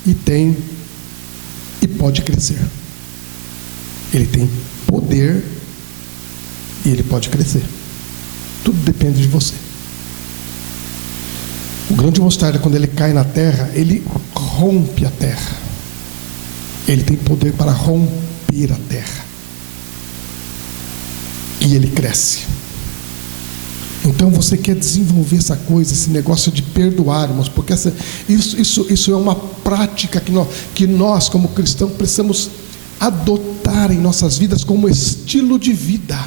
e pode crescer. Ele tem poder e ele pode crescer. Tudo depende de você. O grão de mostarda, quando ele cai na terra, ele rompe a terra. Ele tem poder para romper a terra. E ele cresce. Então você quer desenvolver essa coisa, esse negócio de perdoar, irmãos, porque isso é uma prática que nós como cristãos precisamos adotar em nossas vidas como estilo de vida.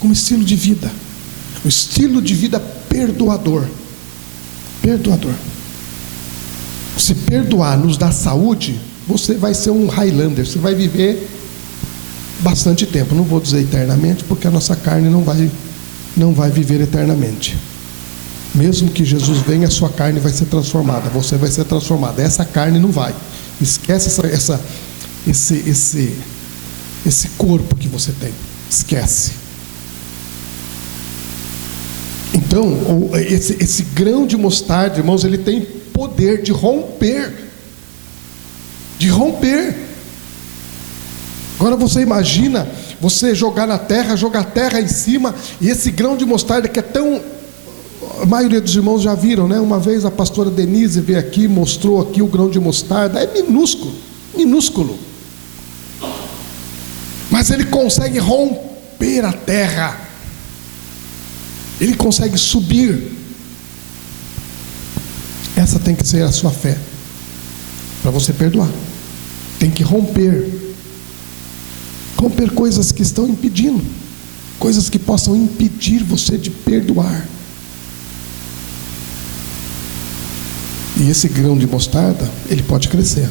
Como estilo de vida. Um estilo de vida perdoador. Perdoador. Se perdoar nos dá saúde, você vai ser um Highlander, você vai viver bastante tempo. Não vou dizer eternamente, porque a nossa carne não vai viver eternamente. Mesmo que Jesus venha, a sua carne vai ser transformada, você vai ser transformado. Essa carne não vai. Esquece esse corpo que você tem. Esquece. Então, esse grão de mostarda, irmãos, ele tem poder de romper. De romper. Agora você imagina você jogar na terra, jogar a terra em cima, e esse grão de mostarda que é tão... A maioria dos irmãos já viram, né? Uma vez a pastora Denise veio aqui, mostrou aqui o grão de mostarda. É minúsculo, minúsculo. Mas ele consegue romper a terra. Ele consegue subir. Essa tem que ser a sua fé, para você perdoar. Tem que romper coisas que estão impedindo, coisas que possam impedir você de perdoar. E esse grão de mostarda, ele pode crescer.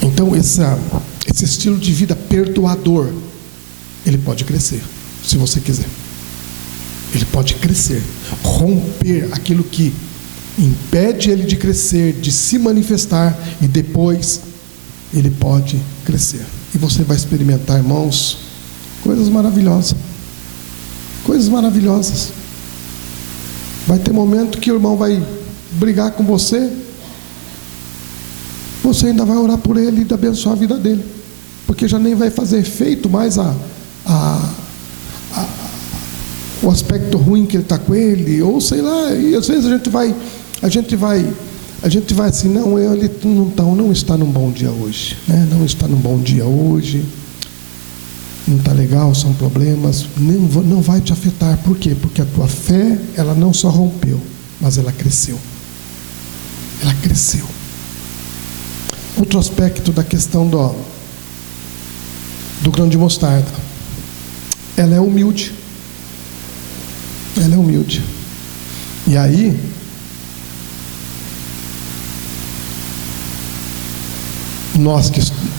Então esse estilo de vida perdoador, ele pode crescer, se você quiser. Ele pode crescer, romper aquilo que impede ele de crescer, de se manifestar, e depois ele pode crescer. E você vai experimentar, irmãos, coisas maravilhosas. Coisas maravilhosas. Vai ter momento que o irmão vai brigar com você, você ainda vai orar por ele e abençoar a vida dele, porque já nem vai fazer efeito mais o aspecto ruim que ele está com ele, ou sei lá. E às vezes a gente vai assim, não, ele não está num bom dia hoje, né? Não está num bom dia hoje, não está legal, são problemas. Não vai te afetar. Por quê? Porque a tua fé, ela não só rompeu, mas ela cresceu. Ela cresceu. Outro aspecto da questão do grão de mostarda, ela é humilde. Ela é humilde. E aí,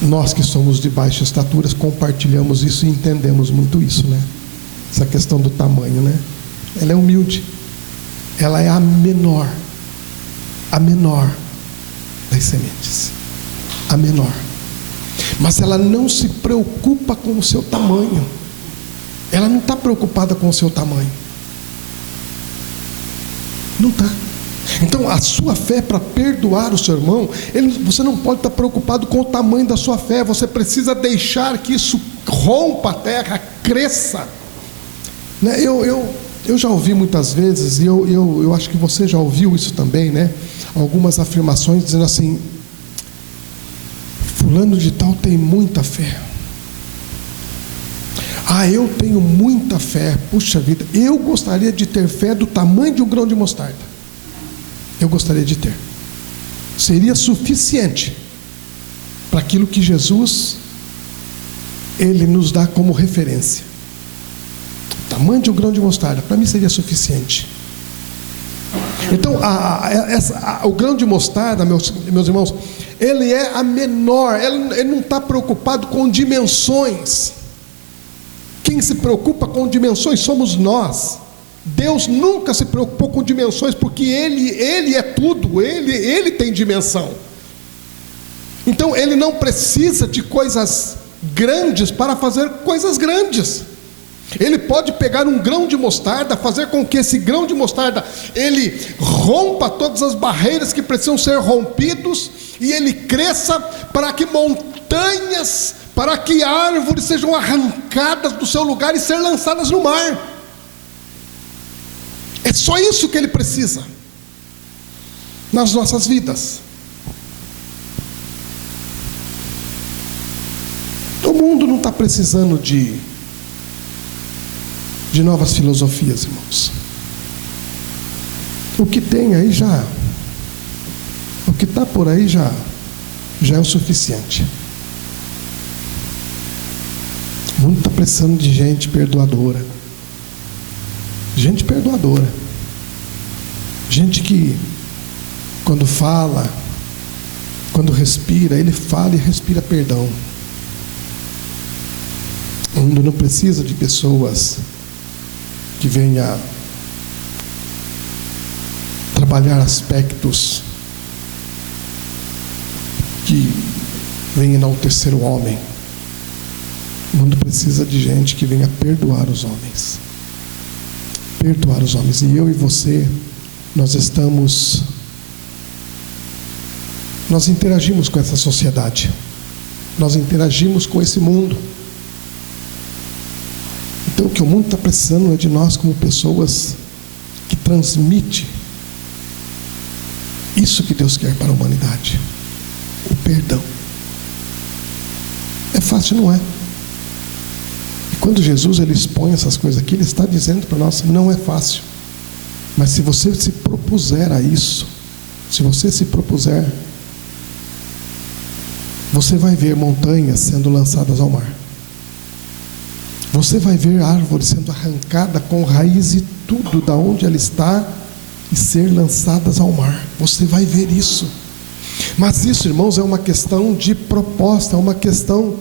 nós que somos de baixa estatura compartilhamos isso e entendemos muito isso, né? Essa questão do tamanho, né? Ela é humilde. Ela é a menor das sementes. A menor. Mas ela não se preocupa com o seu tamanho. Ela não está preocupada com o seu tamanho. Não está. Então a sua fé para perdoar o seu irmão, você não pode estar preocupado com o tamanho da sua fé. Você precisa deixar que isso rompa a terra, cresça, né? Eu já ouvi muitas vezes, e eu acho que você já ouviu isso também, né? Algumas afirmações dizendo assim: fulano de tal tem muita fé. Eu tenho muita fé. Puxa vida, eu gostaria de ter fé do tamanho de um grão de mostarda. Eu gostaria de ter. Seria suficiente para aquilo que Jesus, ele nos dá como referência. O tamanho de um grão de mostarda, para mim seria suficiente. Então, o grão de mostarda, meus irmãos, ele é a menor. Ele não está preocupado com dimensões. Quem se preocupa com dimensões somos nós. Deus nunca se preocupou com dimensões, porque Ele é tudo, Ele tem dimensão. Então Ele não precisa de coisas grandes para fazer coisas grandes. Ele pode pegar um grão de mostarda, fazer com que esse grão de mostarda, ele rompa todas as barreiras que precisam ser rompidos, e ele cresça para que montanhas, para que árvores sejam arrancadas do seu lugar e ser lançadas no mar. É só isso que ele precisa nas nossas vidas. O mundo não está precisando de novas filosofias, irmãos. O que tem aí o que está por aí já é o suficiente. O mundo está precisando de gente perdoadora. Gente perdoadora. Gente que, quando fala, quando respira, ele fala e respira perdão. O mundo não precisa de pessoas que venham trabalhar aspectos que venham enaltecer o homem. O mundo precisa de gente que venha perdoar os homens. Perdoar os homens. E eu e você, nós interagimos com essa sociedade. Nós interagimos com esse mundo. Então o que o mundo está precisando é de nós como pessoas que transmitem isso que Deus quer para a humanidade. O perdão. É fácil, não é? E quando Jesus ele expõe essas coisas aqui, ele está dizendo para nós, não é fácil. Mas se você se propuser a isso, se você se propuser, você vai ver montanhas sendo lançadas ao mar. Você vai ver árvores sendo arrancada com raiz e tudo da onde ela está e ser lançadas ao mar. Você vai ver isso. Mas isso, irmãos, é uma questão de proposta, é uma questão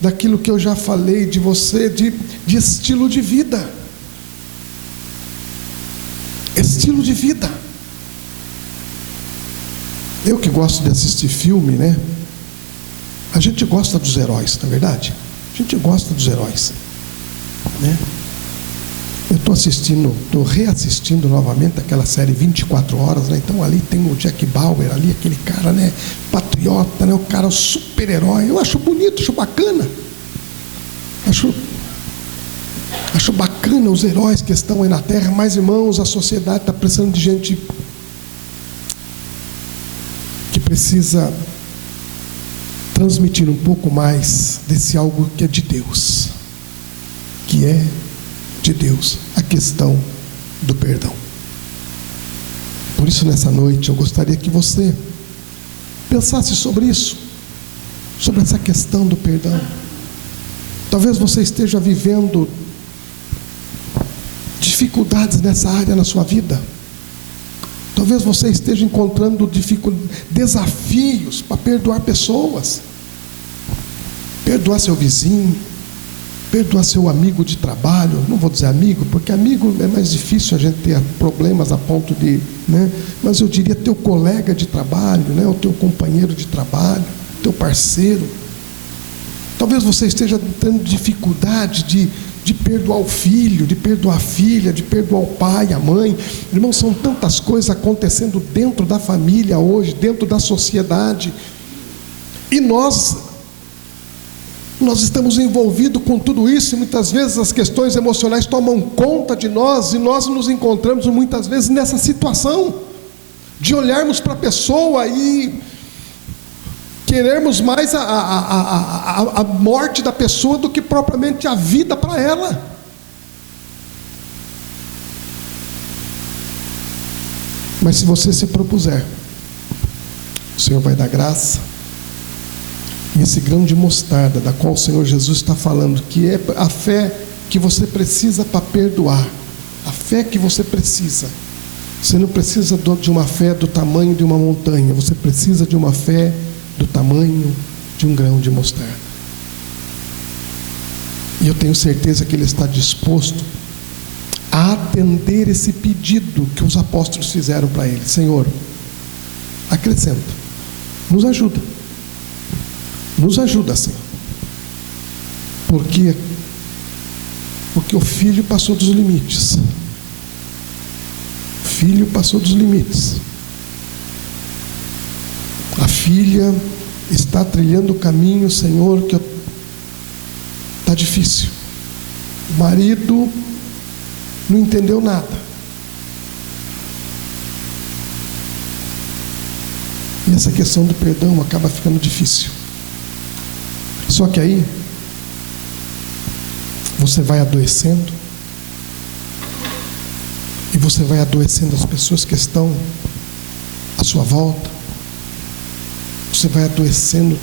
daquilo que eu já falei de você, de estilo de vida. Estilo de vida. Eu que gosto de assistir filme, né? A gente gosta dos heróis, não é verdade? A gente gosta dos heróis, né? Eu estou reassistindo novamente aquela série 24 horas, né? Então ali tem o Jack Bauer, ali aquele cara, né? Patriota, né? O cara, o super-herói. Eu acho bonito, acho bacana. Acho bacana os heróis que estão aí na terra. Mas, irmãos, a sociedade está precisando de gente que precisa transmitir um pouco mais desse algo que é de Deus, que é de Deus, a questão do perdão. Por isso, nessa noite, eu gostaria que você pensasse sobre isso, sobre essa questão do perdão. Talvez você esteja vivendo dificuldades nessa área na sua vida. Talvez você esteja encontrando desafios para perdoar pessoas, perdoar seu vizinho, perdoar seu amigo de trabalho. Não vou dizer amigo, porque amigo é mais difícil a gente ter problemas a ponto de, né? Mas eu diria teu colega de trabalho, né? O teu companheiro de trabalho, teu parceiro. Talvez você esteja tendo dificuldade de perdoar o filho, de perdoar a filha, de perdoar o pai, a mãe. Irmãos, são tantas coisas acontecendo dentro da família hoje, dentro da sociedade. E nós estamos envolvidos com tudo isso, e muitas vezes as questões emocionais tomam conta de nós, e nós nos encontramos muitas vezes nessa situação, de olharmos para a pessoa e querermos mais a morte da pessoa do que propriamente a vida para ela. Mas se você se propuser, o Senhor vai dar graça. E esse grão de mostarda, da qual o Senhor Jesus está falando, que é a fé que você precisa para perdoar, a fé que você precisa. Você não precisa de uma fé do tamanho de uma montanha, você precisa de uma fé do tamanho de um grão de mostarda. E eu tenho certeza que Ele está disposto a atender esse pedido que os apóstolos fizeram para Ele. Senhor, acrescenta, nos ajuda, Senhor, porque o filho passou dos limites. O filho passou dos limites. A filha está trilhando o caminho, Senhor, que está difícil. O marido não entendeu nada. E essa questão do perdão acaba ficando difícil. Só que aí você vai adoecendo, e você vai adoecendo as pessoas que estão à sua volta. Você vai adoecendo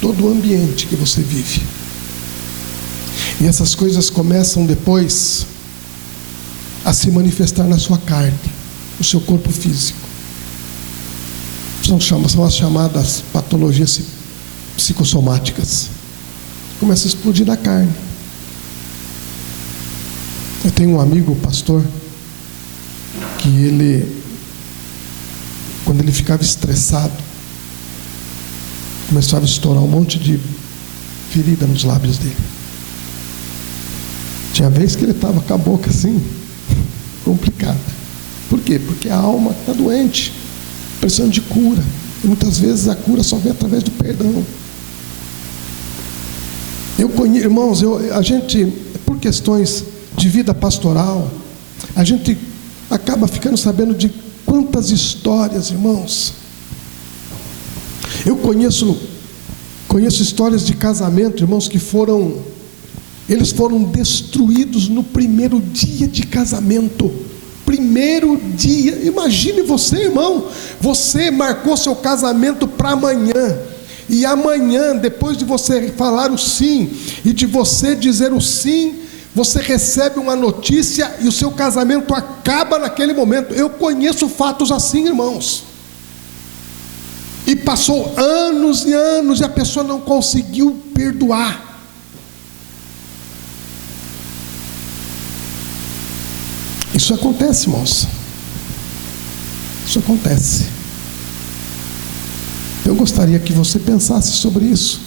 todo o ambiente que você vive. E essas coisas começam depois a se manifestar na sua carne, no seu corpo físico. São as chamadas patologias psicossomáticas. Começa a explodir na carne. Eu tenho um amigo, pastor, que ele quando ele ficava estressado, começava a estourar um monte de ferida nos lábios dele. Tinha vez que ele estava com a boca assim, complicada. Por quê? Porque a alma está doente, precisando de cura. E muitas vezes a cura só vem através do perdão. Irmãos, a gente, por questões de vida pastoral, a gente acaba ficando sabendo de quantas histórias, irmãos. Eu conheço histórias de casamento, irmãos, que eles foram destruídos no primeiro dia de casamento. Primeiro dia. Imagine você, irmão, você marcou seu casamento para amanhã, e amanhã, depois de você falar o sim e de você dizer o sim, você recebe uma notícia e o seu casamento acaba naquele momento. Eu conheço fatos assim, irmãos. E passou anos e anos e a pessoa não conseguiu perdoar. Isso acontece, irmãos. Isso acontece. Eu gostaria que você pensasse sobre isso,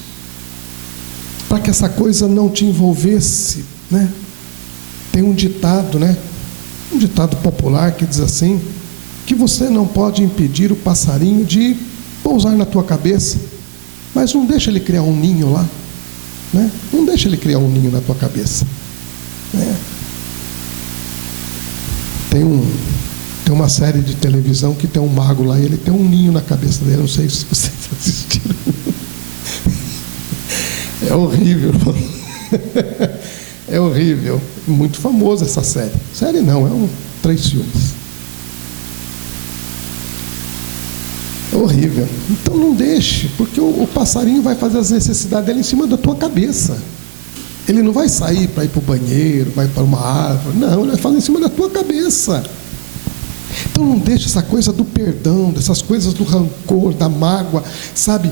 para que essa coisa não te envolvesse, né? Tem um ditado, né? Um ditado popular que diz assim, que você não pode impedir o passarinho de pousar na tua cabeça, mas não deixa ele criar um ninho lá, né? Não deixa ele criar um ninho na tua cabeça, né? Tem uma série de televisão que tem um mago lá, e ele tem um ninho na cabeça dele. Não sei se vocês assistiram. É horrível, irmão. É horrível. Muito famosa essa série. Série não, 3 filmes. É horrível. Então não deixe, porque o passarinho vai fazer as necessidades dele em cima da tua cabeça. Ele não vai sair para ir para o banheiro, vai para uma árvore. Não, ele vai fazer em cima da tua cabeça. Então não deixe essa coisa do perdão, dessas coisas do rancor, da mágoa, sabe?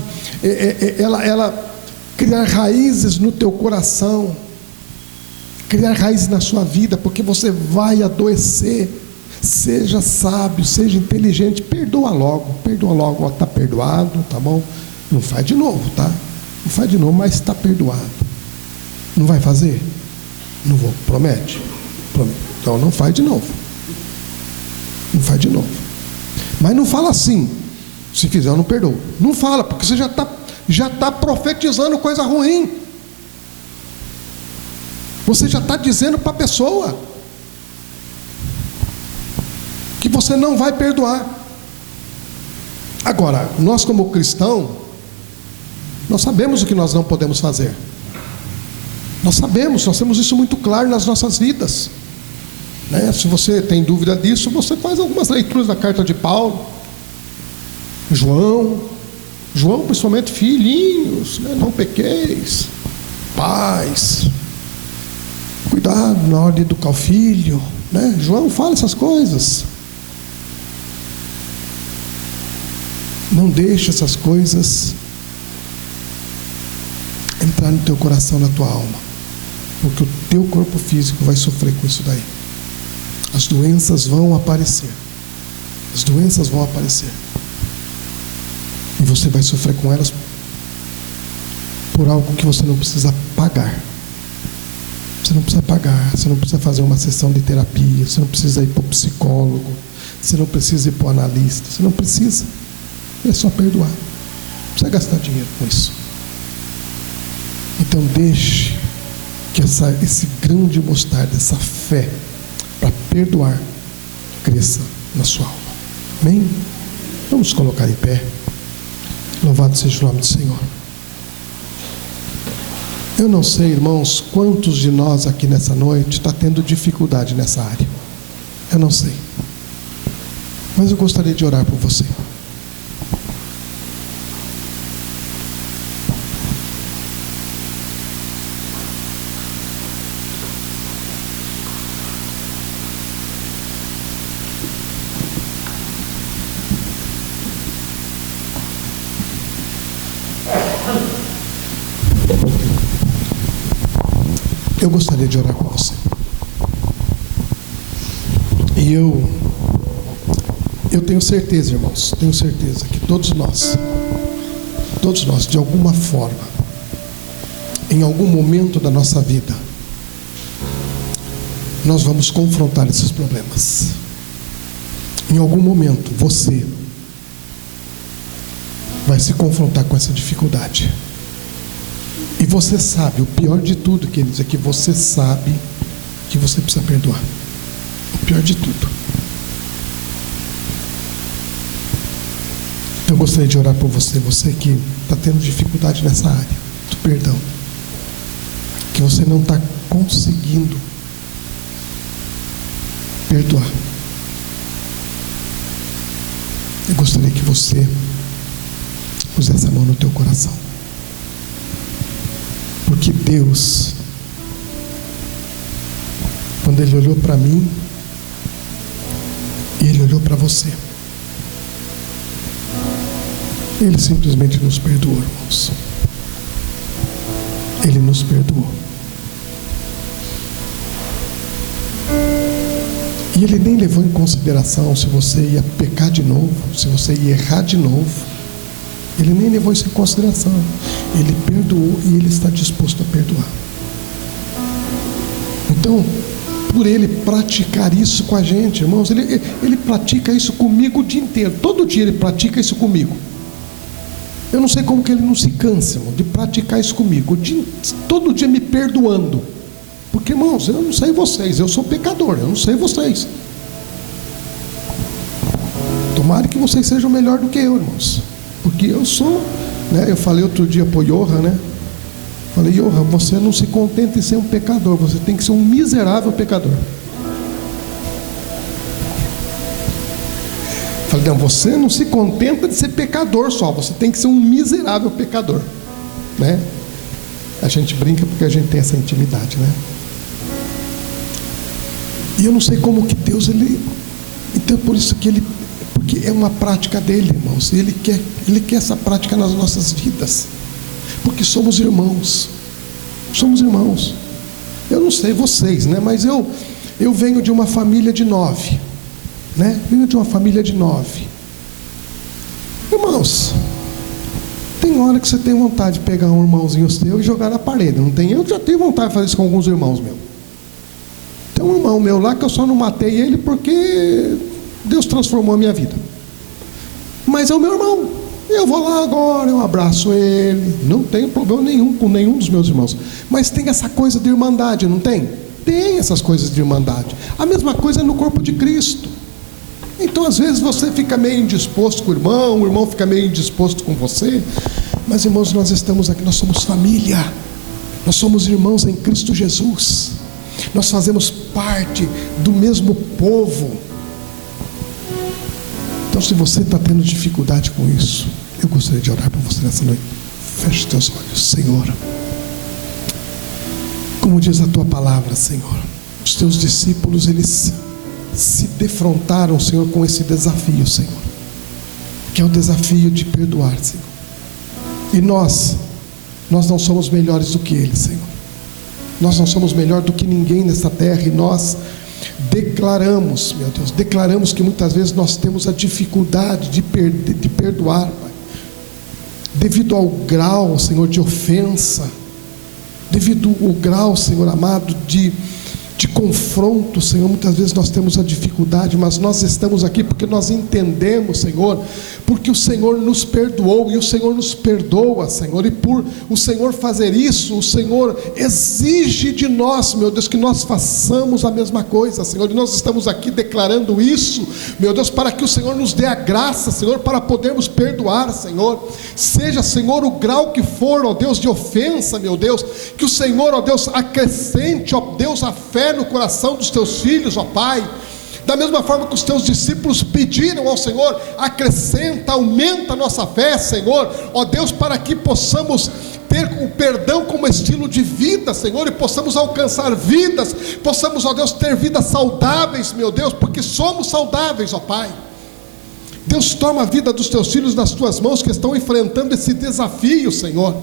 Ela criar raízes no teu coração, criar raízes na sua vida, porque você vai adoecer. Seja sábio, seja inteligente, perdoa logo, ó, está perdoado, tá bom? Não faz de novo, tá? Não faz de novo, mas está perdoado. Não vai fazer? Não vou, promete? Promete. Então não faz de novo. Não faz de novo. Mas não fala assim, se fizer eu não perdoo. Não fala, porque você já está profetizando coisa ruim. Você já está dizendo para a pessoa que você não vai perdoar. Agora, nós como cristãos, nós sabemos o que nós não podemos fazer. Nós temos isso muito claro nas nossas vidas, né? Se você tem dúvida disso, você faz algumas leituras da carta de Paulo, João principalmente, filhinhos, né? Não pequeis, pais, cuidado na hora de educar o filho, né? João fala essas coisas. Não deixe essas coisas entrar no teu coração, na tua alma, porque o teu corpo físico vai sofrer com isso daí. As doenças vão aparecer. As doenças vão aparecer. E você vai sofrer com elas por algo que você não precisa pagar. Você não precisa pagar, você não precisa fazer uma sessão de terapia, você não precisa ir para o psicólogo, você não precisa ir para o analista, você não precisa. É só perdoar. Não precisa gastar dinheiro com isso. Então deixe que esse grão de mostarda, essa fé para perdoar, cresça na sua alma. Amém? Vamos colocar em pé. Louvado seja o nome do Senhor. Eu não sei, irmãos, quantos de nós aqui nessa noite está tendo dificuldade nessa área. Eu não sei. Mas eu gostaria de orar por você. Eu gostaria de orar com você. E Eu tenho certeza, irmãos, tenho certeza que todos nós, de alguma forma, em algum momento da nossa vida, nós vamos confrontar esses problemas. Em algum momento, você vai se confrontar com essa dificuldade. E você sabe, o pior de tudo, queridos, é que você sabe que você precisa perdoar. O pior de tudo. Eu gostaria de orar por você, você que está tendo dificuldade nessa área do perdão, que você não está conseguindo perdoar. Eu gostaria que você pusesse a mão no teu coração, porque Deus, quando Ele olhou para mim, Ele olhou para você, Ele simplesmente nos perdoou, irmãos. Ele nos perdoou. E Ele nem levou em consideração se você ia pecar de novo, se você ia errar de novo. Ele nem levou isso em consideração. Ele perdoou e Ele está disposto a perdoar. Então, por Ele praticar isso com a gente, irmãos, Ele pratica isso comigo o dia inteiro. Todo dia Ele pratica isso comigo. Eu não sei como que Ele não se cansa, irmão, de praticar isso comigo. Todo dia me perdoando. Porque, irmãos, eu não sei vocês, eu sou pecador, eu não sei vocês. Tomara que vocês sejam melhor do que eu, irmãos. Porque eu sou, né? Eu falei outro dia para o Johan, né? Falei, Johan, você não se contenta em ser um pecador, você tem que ser um miserável pecador. Falei, não, você não se contenta de ser pecador só, você tem que ser um miserável pecador, né? A gente brinca porque a gente tem essa intimidade, né? E eu não sei como que Deus, então por isso que porque é uma prática dele, irmãos. Ele quer essa prática nas nossas vidas, porque somos irmãos. Eu não sei vocês, né? Mas eu venho de uma família de 9, né? Irmãos, tem hora que você tem vontade de pegar um irmãozinho seu e jogar na parede, não tem? Eu já tenho vontade de fazer isso com alguns irmãos meus. Tem um irmão meu lá que eu só não matei ele porque Deus transformou a minha vida. Mas é o meu irmão. Eu vou lá agora, eu abraço ele. Não tenho problema nenhum com nenhum dos meus irmãos. Mas tem essa coisa de irmandade, não tem? Tem essas coisas de irmandade. A mesma coisa no corpo de Cristo. Então às vezes você fica meio indisposto com o irmão fica meio indisposto com você. Mas irmãos, nós estamos aqui, nós somos família. Nós somos irmãos em Cristo Jesus. Nós fazemos parte do mesmo povo. Então, se você está tendo dificuldade com isso, eu gostaria de orar por você nessa noite. Feche teus olhos, Senhor. Como diz a tua palavra, Senhor, os teus discípulos, eles se defrontaram, Senhor, com esse desafio, Senhor, que é o desafio de perdoar, Senhor. E nós não somos melhores do que eles, Senhor. Nós não somos melhor do que ninguém nessa terra. E nós declaramos, meu Deus, que muitas vezes nós temos a dificuldade de perdoar, Pai, devido ao grau, Senhor, de ofensa, devido ao grau, Senhor amado, de confronto, Senhor. Muitas vezes nós temos a dificuldade, mas nós estamos aqui porque nós entendemos, Senhor, porque o Senhor nos perdoou e o Senhor nos perdoa, Senhor, e por o Senhor fazer isso, o Senhor exige de nós, meu Deus, que nós façamos a mesma coisa, Senhor. E nós estamos aqui declarando isso, meu Deus, para que o Senhor nos dê a graça, Senhor, para podermos perdoar, Senhor, seja, Senhor, o grau que for, ó Deus, de ofensa, meu Deus, que o Senhor, ó Deus, acrescente, ó Deus, a fé no coração dos teus filhos, ó Pai. Da mesma forma que os teus discípulos pediram ao Senhor, acrescenta, aumenta a nossa fé, Senhor, ó Deus, para que possamos ter o perdão como estilo de vida, Senhor, e possamos alcançar vidas, possamos, ó Deus, ter vidas saudáveis, meu Deus, porque somos saudáveis, ó Pai. Deus, toma a vida dos teus filhos nas tuas mãos que estão enfrentando esse desafio, Senhor.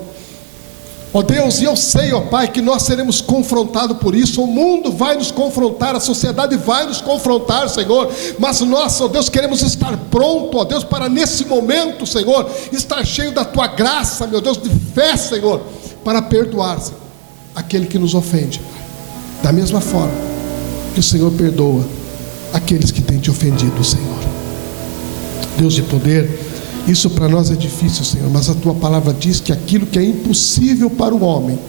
Ó Deus, e eu sei, ó Pai, que nós seremos confrontados por isso. O mundo vai nos confrontar, a sociedade vai nos confrontar, Senhor. Mas nós, ó Deus, queremos estar pronto, ó Deus, para nesse momento, Senhor, estar cheio da Tua graça, meu Deus, de fé, Senhor, para perdoar, Senhor, aquele que nos ofende, Pai. Da mesma forma que o Senhor perdoa aqueles que têm te ofendido, Senhor. Deus de poder, isso para nós é difícil, Senhor, mas a Tua palavra diz que aquilo que é impossível para o homem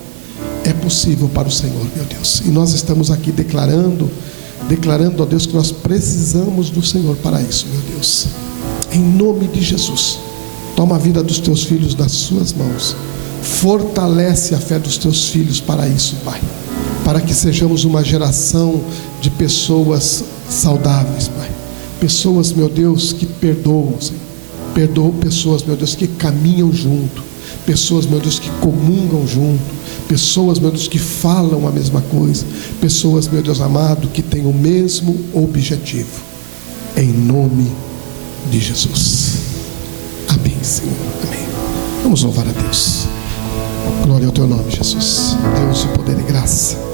é possível para o Senhor, meu Deus. E nós estamos aqui declarando, ó Deus, que nós precisamos do Senhor para isso, meu Deus. Em nome de Jesus, toma a vida dos Teus filhos nas Suas mãos. Fortalece a fé dos Teus filhos para isso, Pai. Para que sejamos uma geração de pessoas saudáveis, Pai. Pessoas, meu Deus, que perdoam, Senhor. Perdoa pessoas, meu Deus, que caminham junto. Pessoas, meu Deus, que comungam junto. Pessoas, meu Deus, que falam a mesma coisa. Pessoas, meu Deus amado, que têm o mesmo objetivo. Em nome de Jesus. Amém, Senhor. Amém. Vamos louvar a Deus. Glória ao Teu nome, Jesus. Deus de poder e graça.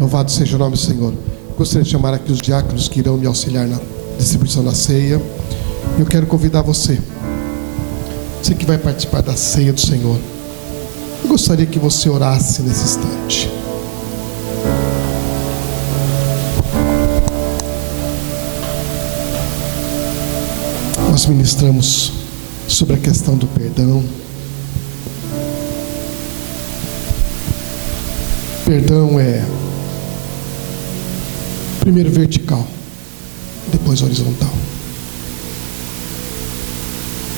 Louvado seja o nome do Senhor. Gostaria de chamar aqui os diáconos que irão me auxiliar na distribuição da ceia. Eu quero convidar você que vai participar da ceia do Senhor. Eu gostaria que você orasse nesse instante. Nós ministramos sobre a questão do perdão. Perdão é primeiro vertical, depois horizontal.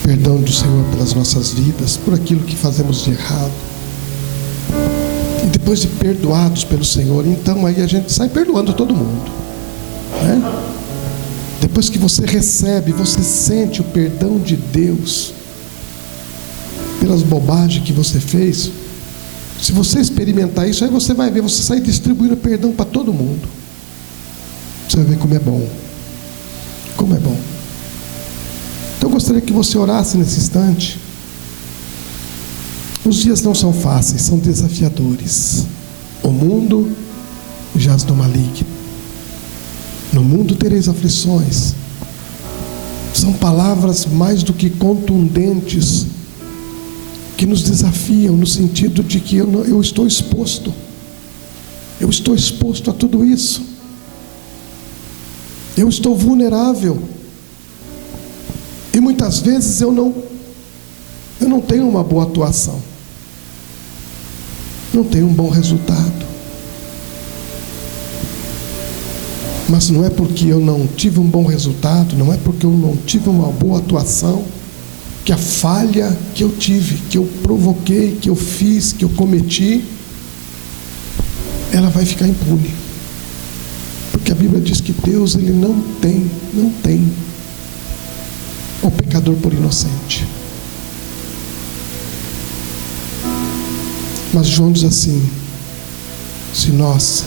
Perdão do Senhor pelas nossas vidas, por aquilo que fazemos de errado. E depois de perdoados pelo Senhor, então aí a gente sai perdoando todo mundo, né? Depois que você recebe, você sente o perdão de Deus pelas bobagens que você fez. Se você experimentar isso, aí você vai ver, você sai distribuindo perdão para todo mundo. Você vai ver como é bom. Como é bom. Então eu gostaria que você orasse nesse instante. Os dias não são fáceis, são desafiadores. O mundo jaz no maligno. No mundo tereis aflições. São palavras mais do que contundentes, que nos desafiam no sentido de que eu estou exposto. Eu estou exposto a tudo isso. Eu estou vulnerável. E muitas vezes eu não tenho uma boa atuação. Não tenho um bom resultado. Mas não é porque eu não tive um bom resultado, não é porque eu não tive uma boa atuação, que a falha que eu tive, que eu provoquei, que eu fiz, que eu cometi, ela vai ficar impune. Porque a Bíblia diz que Deus, Ele não tem o pecador por inocente. Mas João diz assim: se nós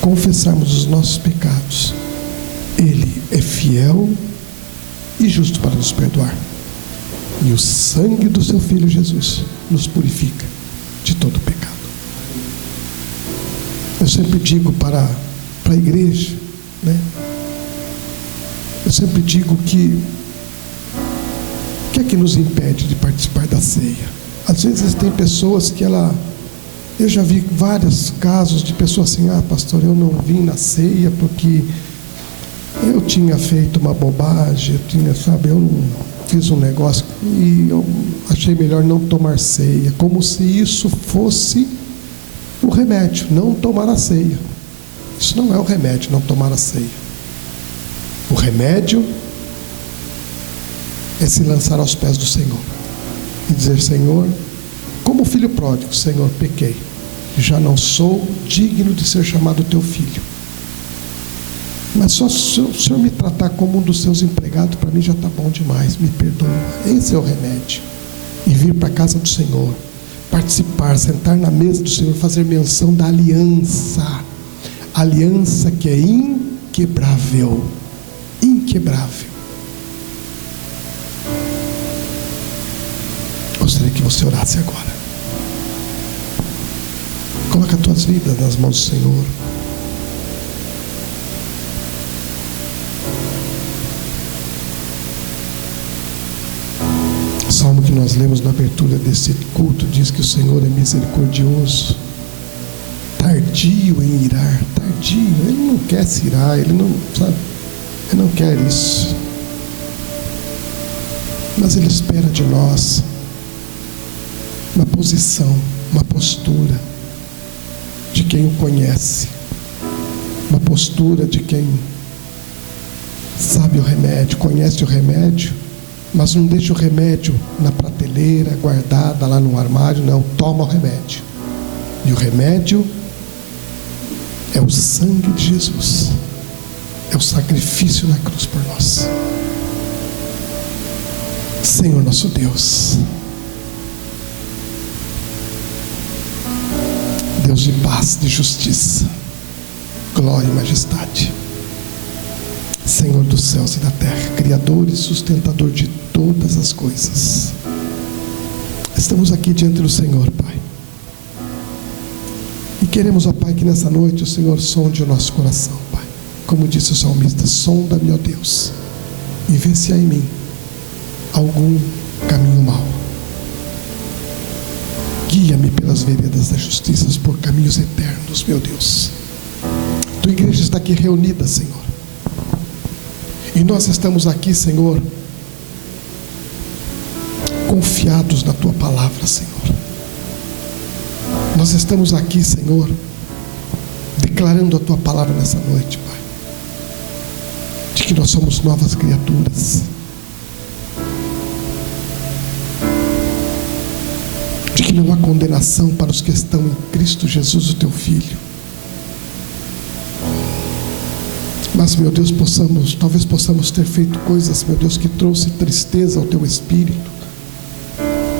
confessarmos os nossos pecados, Ele é fiel e justo para nos perdoar, e o sangue do seu Filho Jesus nos purifica de todo pecado. Eu sempre digo para a igreja, né? Eu sempre digo que o que é que nos impede de participar da ceia? Às vezes tem pessoas que eu já vi vários casos de pessoas assim: pastor, eu não vim na ceia porque eu tinha feito uma bobagem, eu não fiz um negócio e eu achei melhor não tomar ceia, como se isso fosse o remédio, não tomar a ceia. Isso não é o remédio, não tomar a ceia. O remédio é se lançar aos pés do Senhor e dizer: Senhor, como filho pródigo, Senhor, pequei, já não sou digno de ser chamado teu filho, mas só se o Senhor me tratar como um dos seus empregados, para mim já está bom demais, me perdoa. Esse é o remédio. E vir para a casa do Senhor, participar, sentar na mesa do Senhor, fazer menção da aliança, aliança que é inquebrável, inquebrável. Gostaria que você orasse agora. Coloca as tuas vidas nas mãos do Senhor. O salmo que nós lemos na abertura desse culto diz que o Senhor é misericordioso, tardio em irar, tardio. Ele não quer se irar, ele não quer isso, mas Ele espera de nós uma posição, uma postura de quem o conhece, uma postura de quem sabe o remédio, conhece o remédio, mas não deixa o remédio na prateleira, guardada lá no armário, não, toma o remédio. E o remédio é o sangue de Jesus, é o sacrifício na cruz por nós. Senhor nosso Deus, Deus de paz, de justiça, glória e majestade, Senhor dos céus e da terra, Criador e sustentador de todas as coisas, estamos aqui diante do Senhor, Pai, e queremos, ó Pai, que nessa noite o Senhor sonde o nosso coração, Pai, como disse o salmista: sonda-me, ó Deus, e vê se há em mim algum caminho mau, guia-me pelas veredas da justiça, por caminhos eternos, meu Deus. Tua igreja está aqui reunida, Senhor, e nós estamos aqui, Senhor, confiados na Tua palavra, Senhor. Nós estamos aqui, Senhor, declarando a Tua palavra nessa noite, Pai, de que nós somos novas criaturas, de que não há condenação para os que estão em Cristo Jesus, o Teu Filho. Mas, meu Deus, talvez possamos ter feito coisas, meu Deus, que trouxe tristeza ao Teu Espírito.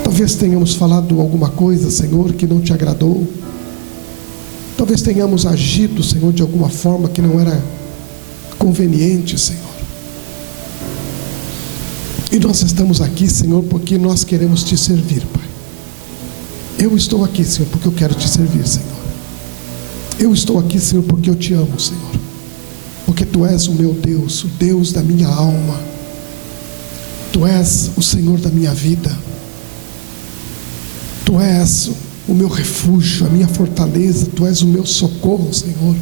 Talvez tenhamos falado alguma coisa, Senhor, que não Te agradou. Talvez tenhamos agido, Senhor, de alguma forma que não era conveniente, Senhor. E nós estamos aqui, Senhor, porque nós queremos Te servir, Pai. Eu estou aqui, Senhor, porque eu quero Te servir, Senhor. Eu estou aqui, Senhor, porque eu Te amo, Senhor, porque Tu és o meu Deus, o Deus da minha alma. Tu és o Senhor da minha vida. Tu és o meu refúgio, a minha fortaleza. Tu és o meu socorro, Senhor.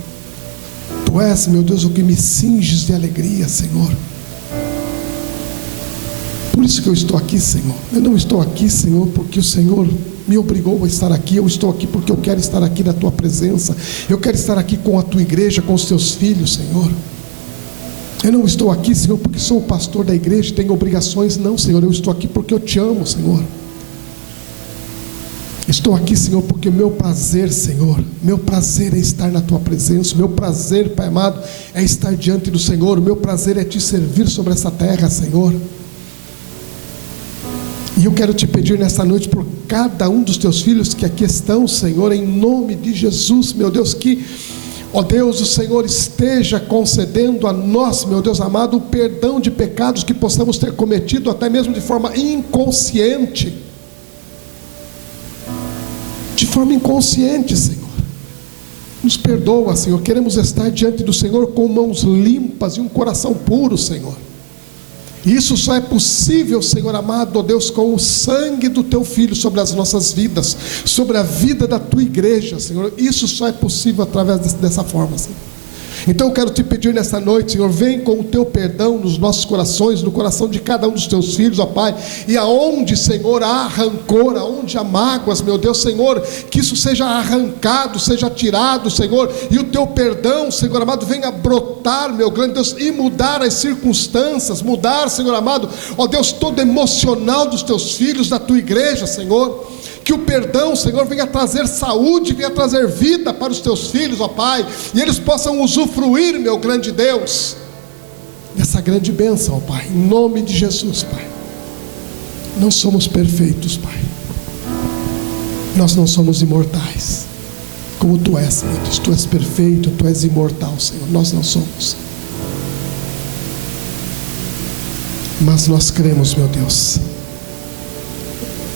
Tu és, meu Deus, o que me cinges de alegria, Senhor. Por isso que eu estou aqui, Senhor. Eu não estou aqui, Senhor, porque o Senhor me obrigou a estar aqui. Eu estou aqui porque eu quero estar aqui na tua presença. Eu quero estar aqui com a tua igreja, com os teus filhos, Senhor. Eu não estou aqui, Senhor, porque sou o pastor da igreja e tenho obrigações. Não, Senhor, eu estou aqui porque eu te amo, Senhor. Estou aqui, Senhor, porque meu prazer, Senhor, meu prazer é estar na tua presença. Meu prazer, Pai amado, é estar diante do Senhor. O meu prazer é te servir sobre essa terra, Senhor. E eu quero te pedir nessa noite por cada um dos teus filhos que aqui estão, Senhor, em nome de Jesus, meu Deus, que, ó Deus, o Senhor esteja concedendo a nós, meu Deus amado, o perdão de pecados que possamos ter cometido, até mesmo de forma inconsciente. De forma inconsciente, Senhor. Nos perdoa, Senhor. Queremos estar diante do Senhor com mãos limpas e um coração puro, Senhor. E isso só é possível, Senhor amado, ó Deus, com o sangue do teu Filho sobre as nossas vidas, sobre a vida da tua igreja, Senhor. Isso só é possível através dessa forma, Senhor. Então eu quero te pedir nessa noite, Senhor, vem com o teu perdão nos nossos corações, no coração de cada um dos teus filhos, ó Pai. E aonde, Senhor, há rancor, aonde há mágoas, meu Deus, Senhor, que isso seja arrancado, seja tirado, Senhor, e o teu perdão, Senhor amado, venha brotar, meu grande Deus, e mudar as circunstâncias, mudar, Senhor amado, ó Deus, todo emocional dos teus filhos, da tua igreja, Senhor. Que o perdão, Senhor, venha trazer saúde, venha trazer vida para os teus filhos, ó Pai, e eles possam usufruir, meu grande Deus, dessa grande bênção, ó Pai, em nome de Jesus, Pai. Não somos perfeitos, Pai, nós não somos imortais, como Tu és, meu Deus, Tu és perfeito, Tu és imortal, Senhor, nós não somos, mas nós cremos, meu Deus,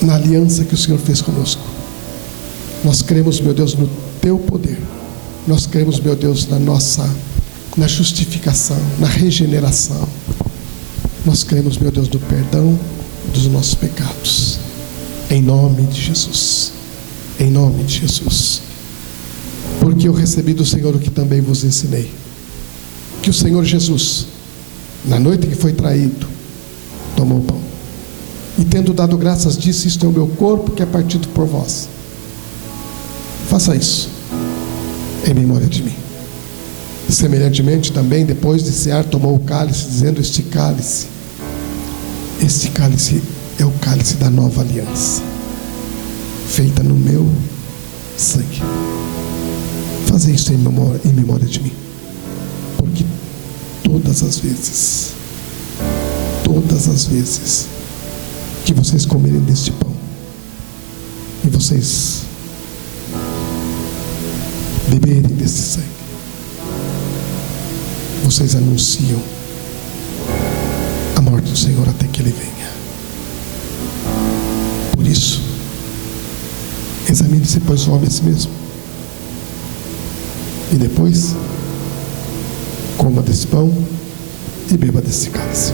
na aliança que o Senhor fez conosco. Nós cremos, meu Deus, no teu poder. Nós cremos, meu Deus, na justificação, na regeneração. Nós cremos, meu Deus, no perdão dos nossos pecados. Em nome de Jesus. Em nome de Jesus. Porque eu recebi do Senhor o que também vos ensinei. Que o Senhor Jesus, na noite que foi traído, tomou o pão. E tendo dado graças, disse: isto é o meu corpo que é partido por vós. Faça isso em memória de mim. Semelhantemente também, depois de cear, tomou o cálice, dizendo: este cálice é o cálice da nova aliança, feita no meu sangue. Faça isso em memória de mim. Porque todas as vezes que vocês comerem deste pão e vocês beberem desse sangue, vocês anunciam a morte do Senhor até que Ele venha. Por isso, examine-se, pois, o homem a si mesmo, e depois coma desse pão e beba desse cálice.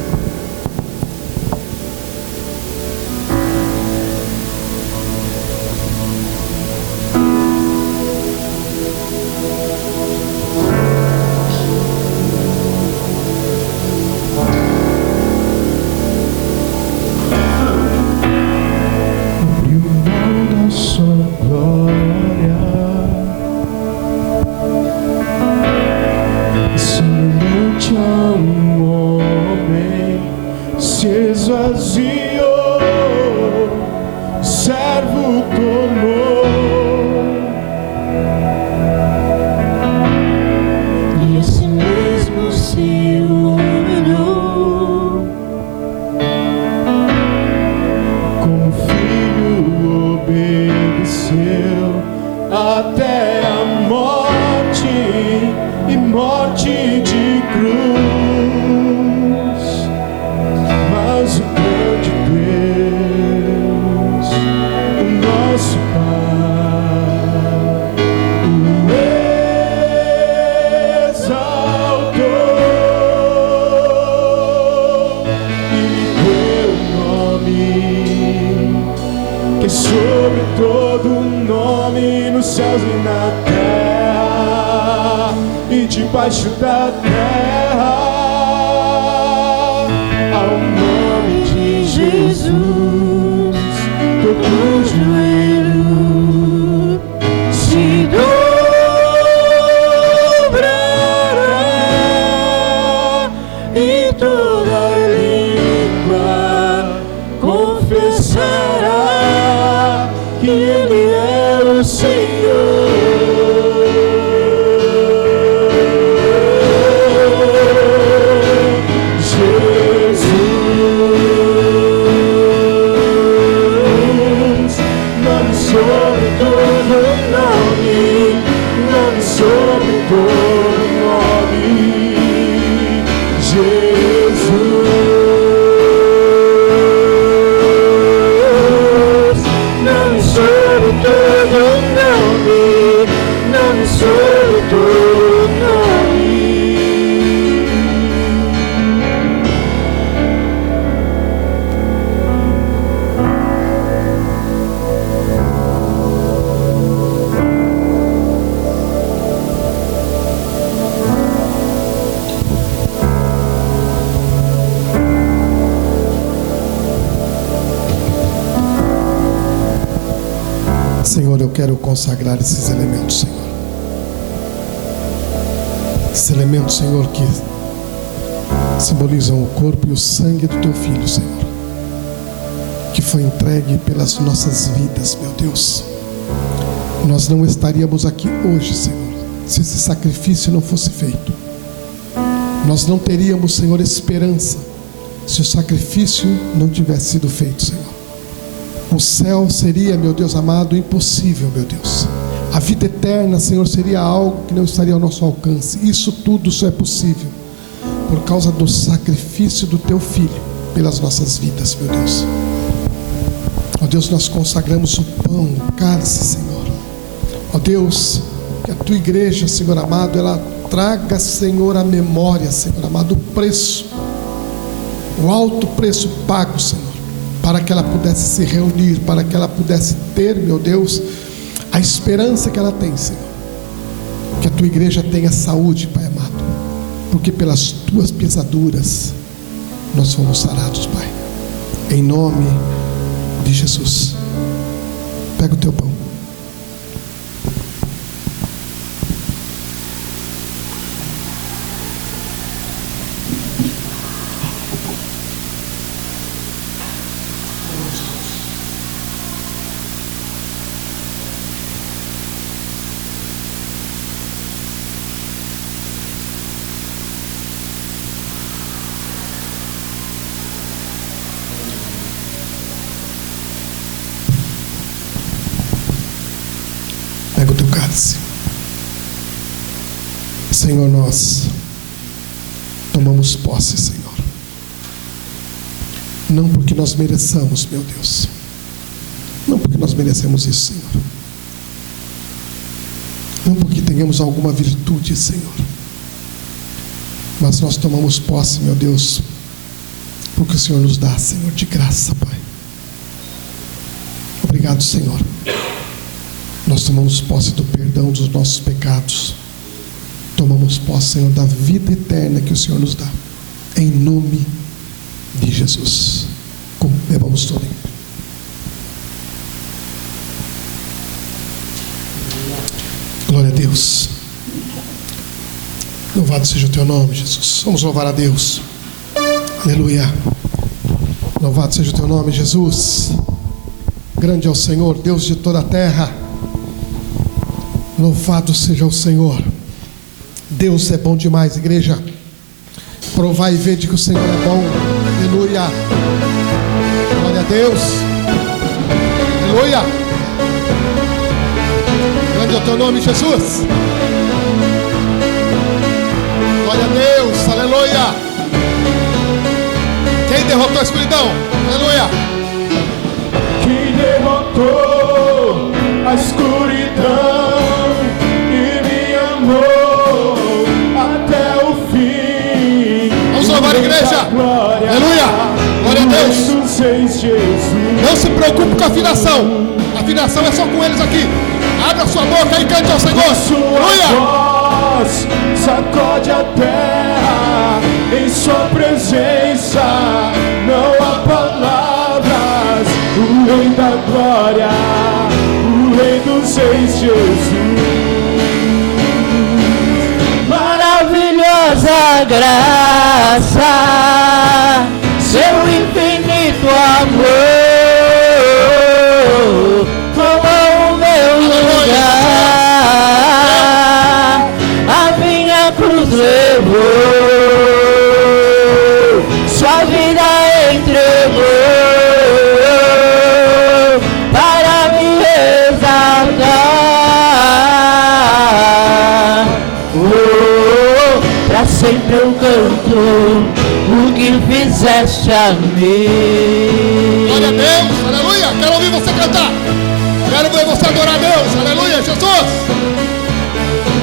Debaixo da terra, ao nome de Jesus, todo joelho Senhor, eu quero consagrar esses elementos, Senhor. Esses elementos, Senhor, que simbolizam o corpo e o sangue do Teu Filho, Senhor, que foi entregue pelas nossas vidas, meu Deus. Nós não estaríamos aqui hoje, Senhor, se esse sacrifício não fosse feito. Nós não teríamos, Senhor, esperança se o sacrifício não tivesse sido feito, Senhor. O céu seria, meu Deus amado, impossível, meu Deus. A vida eterna, Senhor, seria algo que não estaria ao nosso alcance. Isso tudo só é possível por causa do sacrifício do Teu Filho pelas nossas vidas, meu Deus. Ó Deus, nós consagramos o pão, o cálice, Senhor. Ó Deus, que a Tua igreja, Senhor amado, ela traga, Senhor, a memória, Senhor amado, o preço, o alto preço pago, Senhor, para que ela pudesse se reunir, para que ela pudesse ter, meu Deus, a esperança que ela tem, Senhor. Que a Tua igreja tenha saúde, Pai amado, porque pelas Tuas pisaduras nós fomos sarados, Pai. Em nome de Jesus. Pega o Teu pão. Pega o Teu cálice. Senhor, nós tomamos posse, Senhor, não porque nós mereçamos, meu Deus, não porque nós merecemos isso, Senhor, não porque tenhamos alguma virtude, Senhor, mas nós tomamos posse, meu Deus, porque o Senhor nos dá, Senhor, de graça, Pai. Obrigado, Senhor. Nós tomamos posse do perdão dos nossos pecados. Tomamos posse, Senhor, da vida eterna que o Senhor nos dá. Em nome de Jesus. Bebamos todo. Glória a Deus. Louvado seja o Teu nome, Jesus. Vamos louvar a Deus. Aleluia. Louvado seja o Teu nome, Jesus. Grande é o Senhor, Deus de toda a terra. Louvado seja o Senhor. Deus é bom demais, igreja. Provai e vede que o Senhor é bom. Aleluia. Glória a Deus. Aleluia. Grande é o Teu nome, Jesus. Glória a Deus. Aleluia. Quem derrotou a escuridão? Aleluia. Quem derrotou a escuridão até o fim. Vamos louvar a igreja. Aleluia. Glória a Deus. Não se preocupe com a afinação. A afinação é só com eles aqui. Abra a sua boca e cante ao Senhor. Aleluia. Sacode a terra em Sua presença. Não há palavras. O Rei da glória, o Rei dos reis, Jesus. Maravilhosa graça, Seu infinito amor, tomou o meu lugar, a minha cruz levou, Sua vida entregou, para me resgatar. Pra sempre eu canto o que fizeste a mim. Glória a Deus, aleluia. Quero ouvir você cantar. Quero ver você adorar a Deus, aleluia, Jesus.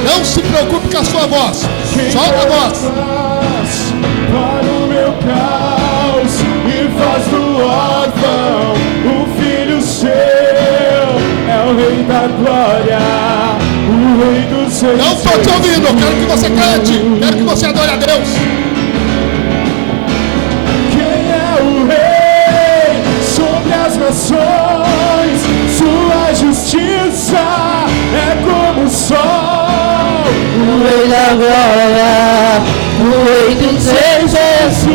Não se preocupe com a sua voz. Solta a voz. Para o meu caos e faz do órfão o filho seu. É o Rei da glória, o Rei dos reis. Não estou te ouvindo, eu quero que você cante. Quero que você adore a Deus. Quem é o Rei sobre as nações? Sua justiça é como o sol. O Rei da glória, o Rei dos reis, Jesus.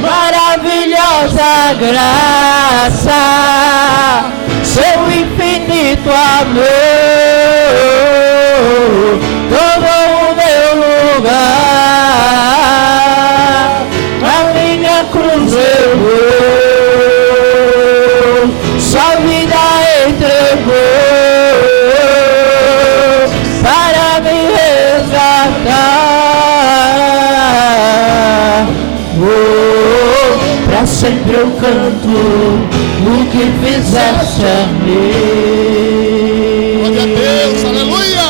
Maravilhosa graça, seu infinito amor, tomou o meu lugar, a minha cruz levou, sua vida entregou, para me resgatar. Pra sempre eu canto o que fizeste a mim. Glória a Deus, aleluia!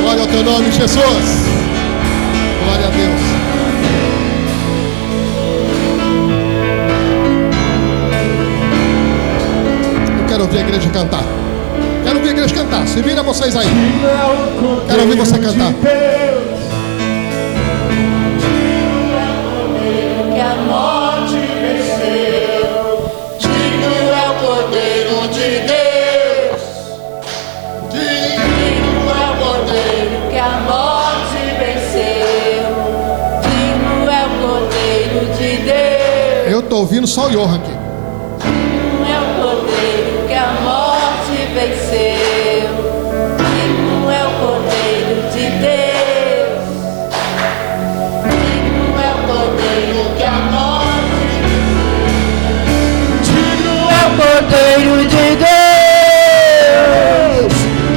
Glória ao teu nome, Jesus. Glória a Deus. Eu quero ouvir a igreja cantar. Quero ouvir a igreja cantar. Se vira vocês aí. Quero ouvir você cantar. Que a morte venceu, digno é o Cordeiro de Deus. Digno é o Cordeiro que a morte venceu, digno é o Cordeiro de Deus. Eu estou ouvindo só o Johan aqui. Digno é o Cordeiro que a morte venceu, digno é o Cordeiro de Deus. Digno é o Cordeiro que a morte venceu. Digno é o Cordeiro de Deus.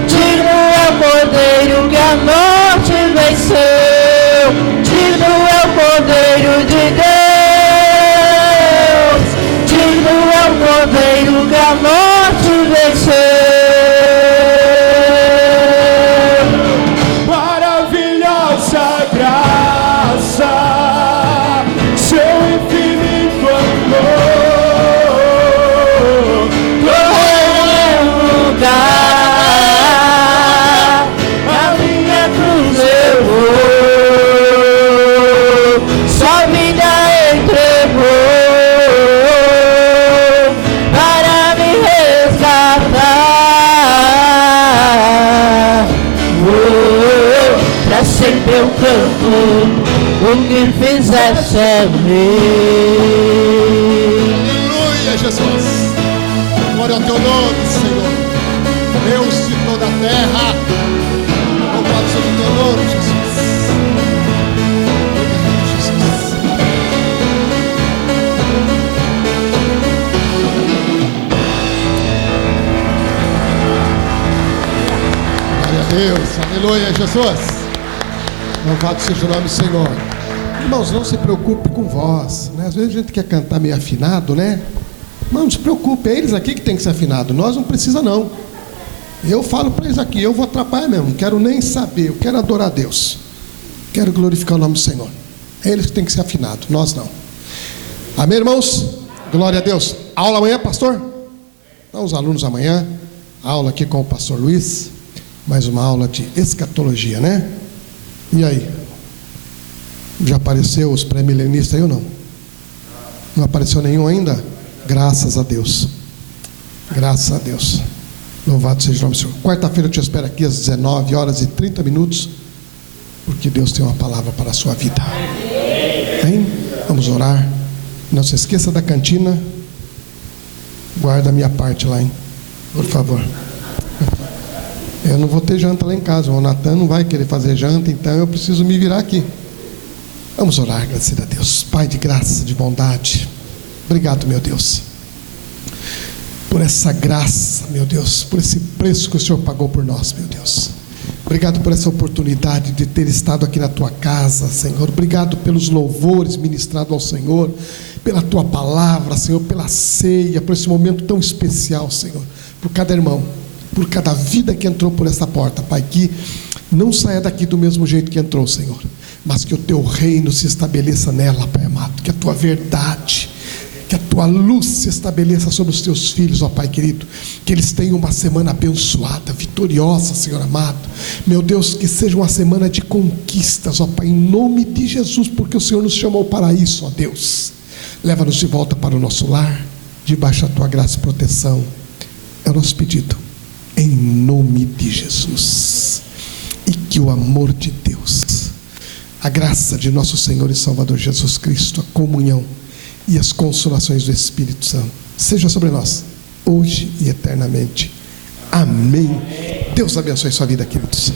Digno é o Cordeiro que a morte venceu. Digno é o Cordeiro de Deus. Digno é o Cordeiro que a morte venceu. Maravilhosa graça, seu infinito amor, Lugar, a minha cruz levou, sua vida entregou, para me resgatar. Pra sempre eu canto o que fizeste a mim. Aleluia, Jesus. Glória ao teu nome, Senhor. Deus de toda a terra. Louvado seja o teu nome, Jesus. Obrigado, Jesus. Glória a Deus. Aleluia, Jesus. Louvado seja o nome do Senhor. Irmãos, não se preocupe com voz, né? Às vezes a gente quer cantar meio afinado, né? Não se preocupe, é eles aqui que tem que ser afinado. Nós não precisa não. Eu falo para eles aqui, eu vou atrapalhar mesmo. Não quero nem saber, eu quero adorar a Deus. Quero glorificar o nome do Senhor. É eles que tem que ser afinado, nós não. Amém, irmãos? Glória a Deus. Aula amanhã, pastor? Então, os alunos amanhã, aula aqui com o pastor Luiz. Mais uma aula de escatologia, né? E aí? Já apareceu os pré-milenistas aí ou não? Não apareceu nenhum ainda? Graças a Deus. Graças a Deus. Louvado seja o nome do Senhor. Quarta-feira eu te espero aqui às 19h30, porque Deus tem uma palavra para a sua vida. Hein? Vamos orar. Não se esqueça da cantina. Guarda a minha parte lá, hein? Por favor. Eu não vou ter janta lá em casa. O Natan não vai querer fazer janta, então eu preciso me virar aqui. Vamos orar, graças a Deus. Pai de graça, de bondade, obrigado, meu Deus, por essa graça, meu Deus, por esse preço que o Senhor pagou por nós, meu Deus. Obrigado por essa oportunidade de ter estado aqui na tua casa, Senhor. Obrigado pelos louvores ministrados ao Senhor, pela tua palavra, Senhor, pela ceia, por esse momento tão especial, Senhor, por cada irmão, por cada vida que entrou por essa porta, Pai, que não saia daqui do mesmo jeito que entrou, Senhor, mas que o teu reino se estabeleça nela, Pai amado, que a tua verdade, que a tua luz se estabeleça sobre os teus filhos, ó Pai querido, que eles tenham uma semana abençoada, vitoriosa, Senhor amado, meu Deus, que seja uma semana de conquistas, ó Pai, em nome de Jesus, porque o Senhor nos chamou para isso, ó Deus. Leva-nos de volta para o nosso lar, debaixo da tua graça e proteção. É o nosso pedido, em nome de Jesus. E que o amor de Deus, a graça de nosso Senhor e Salvador Jesus Cristo, a comunhão e as consolações do Espírito Santo seja sobre nós, hoje e eternamente. Amém. Deus abençoe sua vida, queridos.